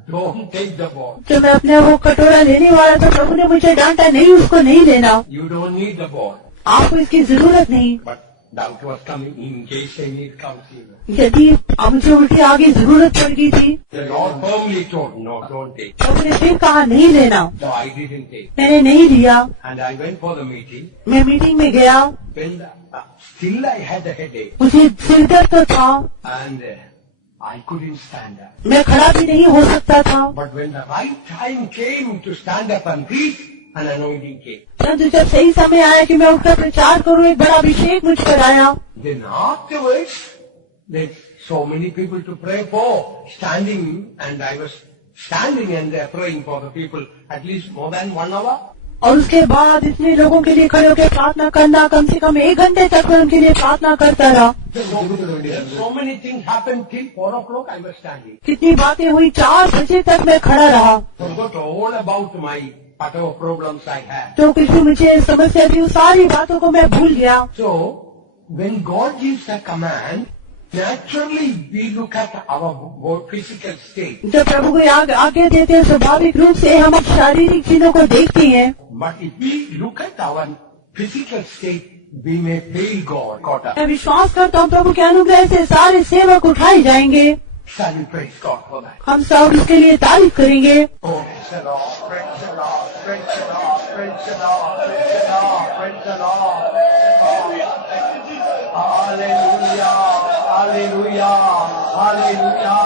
don't take the bowl. जब मैं अपने वो कटोरा लेने वाला था प्रभु ने मुझे डांटा, नहीं उसको नहीं लेना, You don't need the bowl. आपको इसकी जरूरत नहीं। But doubt was coming in case I need counseling. यदि मुझे उल्टी आगे जरूरत पड़ गई थी, The Lord firmly told, no, don't take. प्रभु ने फिर कहा नहीं लेना, So I didn't take. मैंने नहीं लिया। And I went for the meeting. मैं मीटिंग में गया, When still I had a headache मुझे सिर दर्द तो था, and I couldn't stand up. मैं खड़ा भी नहीं हो सकता था। But when the right time came to stand up and preach, an anointing came. परंतु जब सही समय आया कि मैं उठकर प्रचार करूं, एक बड़ा अभिषेक मुझ पर आया। Then afterwards, there's so many people to pray for, standing, and I was standing and praying for the people at least more than 1 hour. और उसके बाद इतने लोगों के लिए खड़े होकर प्रार्थना करना, कम से कम 1 घंटे तक मैं उनके लिए प्रार्थना करता रहा। So many things happened till 4 o'clock I was standing. कितनी बातें हुई, 4 बजे तक मैं खड़ा रहा। Forgot all about my whatever problems I had. जो कुछ भी मुझे समस्या थी, उस सारी बातों को मैं भूल गया। So, when God gives a command, naturally we look at our physical state. जब प्रभु को आज्ञा देते हैं, स्वाभाविक रूप से हम शारीरिक चीजों को देखते हैं। But if we look at our physical state, we may fail God. Caught up. मैं विश्वास करता हूँ प्रभु के अनुग्रह से सारे सेवक उठाए जाएंगे। Shall we praise God for that? हम सब उसके लिए तारीफ करेंगे। Oh, praise the Lord, praise the Lord, praise the Lord, praise the Lord, praise the Lord, praise the Lord, praise the Lord. Hallelujah, hallelujah, hallelujah,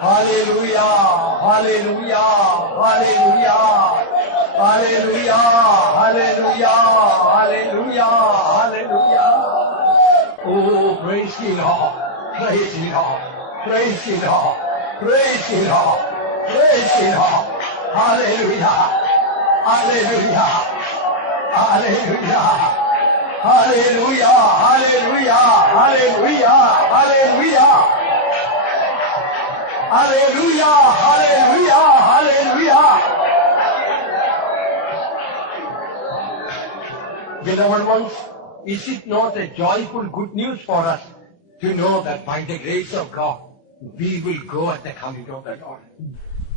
hallelujah, hallelujah, hallelujah. Hallelujah, hallelujah, hallelujah, hallelujah. Oh, praise the Lord, praise the Lord, praise the Lord, praise the Lord, praise the Lord. Hallelujah, hallelujah, hallelujah, hallelujah, hallelujah, hallelujah, hallelujah. Hallelujah, hallelujah, hallelujah. Beloved ones, is it not a joyful good news for us to know that by the grace of God, we will go at the coming of the Lord?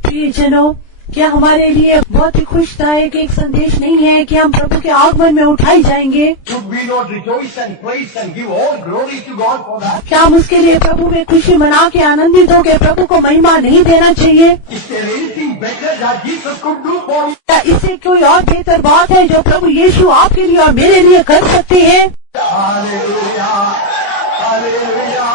प्रिय जनों, क्या हमारे लिए बहुत ही खुशदायक एक संदेश नहीं है कि हम प्रभु के आगमन में उठाए जाएंगे? Should we not rejoice and praise and give all glory to God for that? क्या हम उसके लिए प्रभु में खुशी मना के आनंदित होकर प्रभु को महिमा नहीं देना चाहिए? Is there anything better that Jesus could do for you? क्या इससे कोई और बेहतर बात है जो प्रभु यीशु आपके लिए और मेरे लिए कर सकते हैं? Hallelujah, hallelujah.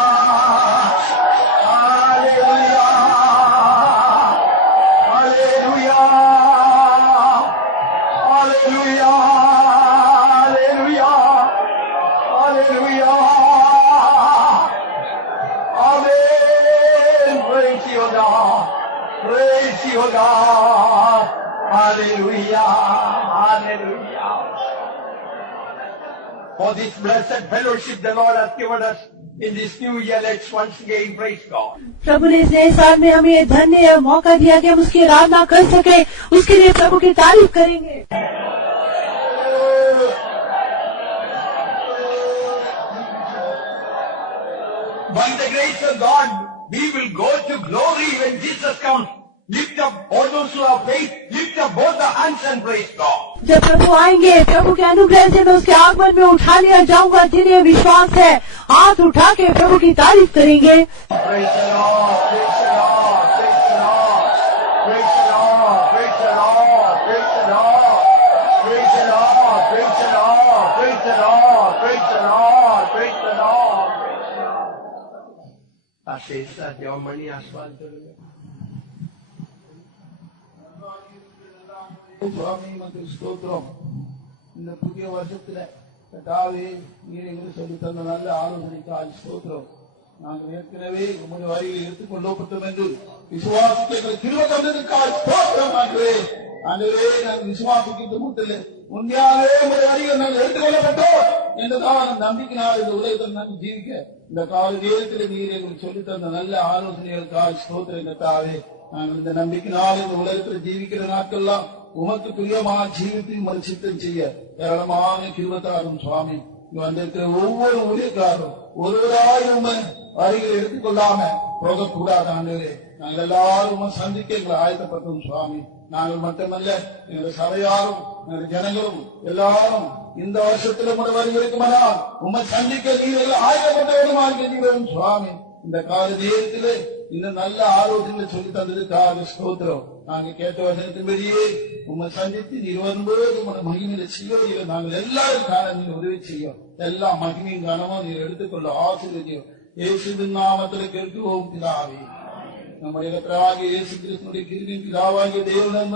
Praise you, God. Hallelujah. Hallelujah. For this blessed fellowship the Lord has given us in this new year, let's once again praise God. प्रभु ने इस नए साल में हमें धन्य मौका दिया कि हम उसकी आराधना कर सके, उसके लिए प्रभु की तारीफ करेंगे. By the grace of God, we will go to glory when Jesus comes. Lift up all those who have faith, lift up both the hands and praise God. जब प्रभु आएंगे, प्रभु के अनुग्रह से मैं उसके आगमन में उठा लिया जाऊंगा. जिन्हें विश्वास है, हाथ उठा के प्रभु की तारीफ करेंगे. Praise the Lord, praise the Lord, praise the Lord, praise the Lord, praise the Lord, praise the Lord, praise the Lord, praise the Lord, praise the Lord, praise the Lord, praise the Lord. Pastor, your money as well. சுவாமி மக்கள் ஸ்தோத்திரம். இந்த புதிய வருஷத்துல கர்த்தாவே நீர் எங்களுக்கு சொல்லி தந்த நல்ல ஆலோசனைக்காக ஸ்தோத்திரம். நாங்கள் ஏற்கனவே உங்களுடைய வரியில் எடுத்துக்கொள்ளப்பட்டோம் என்று விசுவாசிக்க கிருபை தந்ததற்காக ஸ்தோத்திரம். ஆண்டவரே நாங்கள் விசுவாசிக்கிறது மட்டும் உண்மையாகவே உங்களுடைய வரிகள் நாங்கள் எடுத்துக்கொள்ளப்பட்டோம் என்றுதான் நம்பிக்கையினால் இந்த உலகத்தில் நாங்கள் ஜீவிக்க இந்த கால நேரத்தில் நீர் எங்களுக்கு சொல்லி தந்த நல்ல ஆலோசனைகளுக்காக ஸ்தோத்திரம். கர்த்தாவே நாங்கள் இந்த நம்பிக்கையினால் இந்த உலகத்தில் ஜீவிக்கிற நாட்கள்லாம் உமக்கு பிரியமான ஜீவித்தை மனுஷித்தம் செய்ய ஏராளமான கிருபைத்தாரும் சுவாமி. வந்திருக்கிற ஒவ்வொரு ஊழியக்காரரும் ஒருவராயும் அருகில் எடுத்துக்கொள்ளாம போகக்கூடாது. ஆண்டவரே நாங்கள் எல்லாரும் சந்திக்க எங்களை ஆயத்தப்பட்டோம் சுவாமி. நாங்கள் மட்டுமல்ல, எங்களுடைய சபையாரும் எங்களுடைய ஜனங்களும் எல்லாரும் இந்த வருஷத்துல வருகிறதுமானால் உண்மை சந்திக்க நீங்கள் ஆயத்தப்பட்டவரும் சுவாமி. இந்த கால நேரத்திலே இந்த நல்ல ஆலோசனை சொல்லி தந்ததுக்காக ஸ்தோத்திரம். நாங்க கேட்ட வசனத்தின்படியே உண்மை சந்தித்து நீர் வரும்போது உங்களோட மகிமையில செய்ய நாங்கள் எல்லாரும் காண நீர் உதவி செய்யும். எல்லா மகிமையும் காணமும் நீர் எடுத்துக்கொள்ள ஆசீர்வதியும். இயேசுவின் நாமத்தில் கேட்கிறோம் பிதாவே. நம்முடைய கர்த்தராகிய இயேசு கிறிஸ்துவின் கிருபையும் பிதாவாகிய தேவன்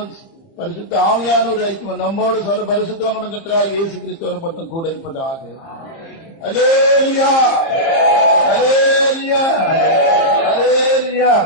பரிசுத்த ஆவியானவர் ஐக்கியம் நம்மோடு சொல்ல பரிசுத்தமான கர்த்தராகிய இயேசு கிறிஸ்துவின் மட்டும் கூட இருப்பதாக. Hallelujah! Hallelujah! Hallelujah!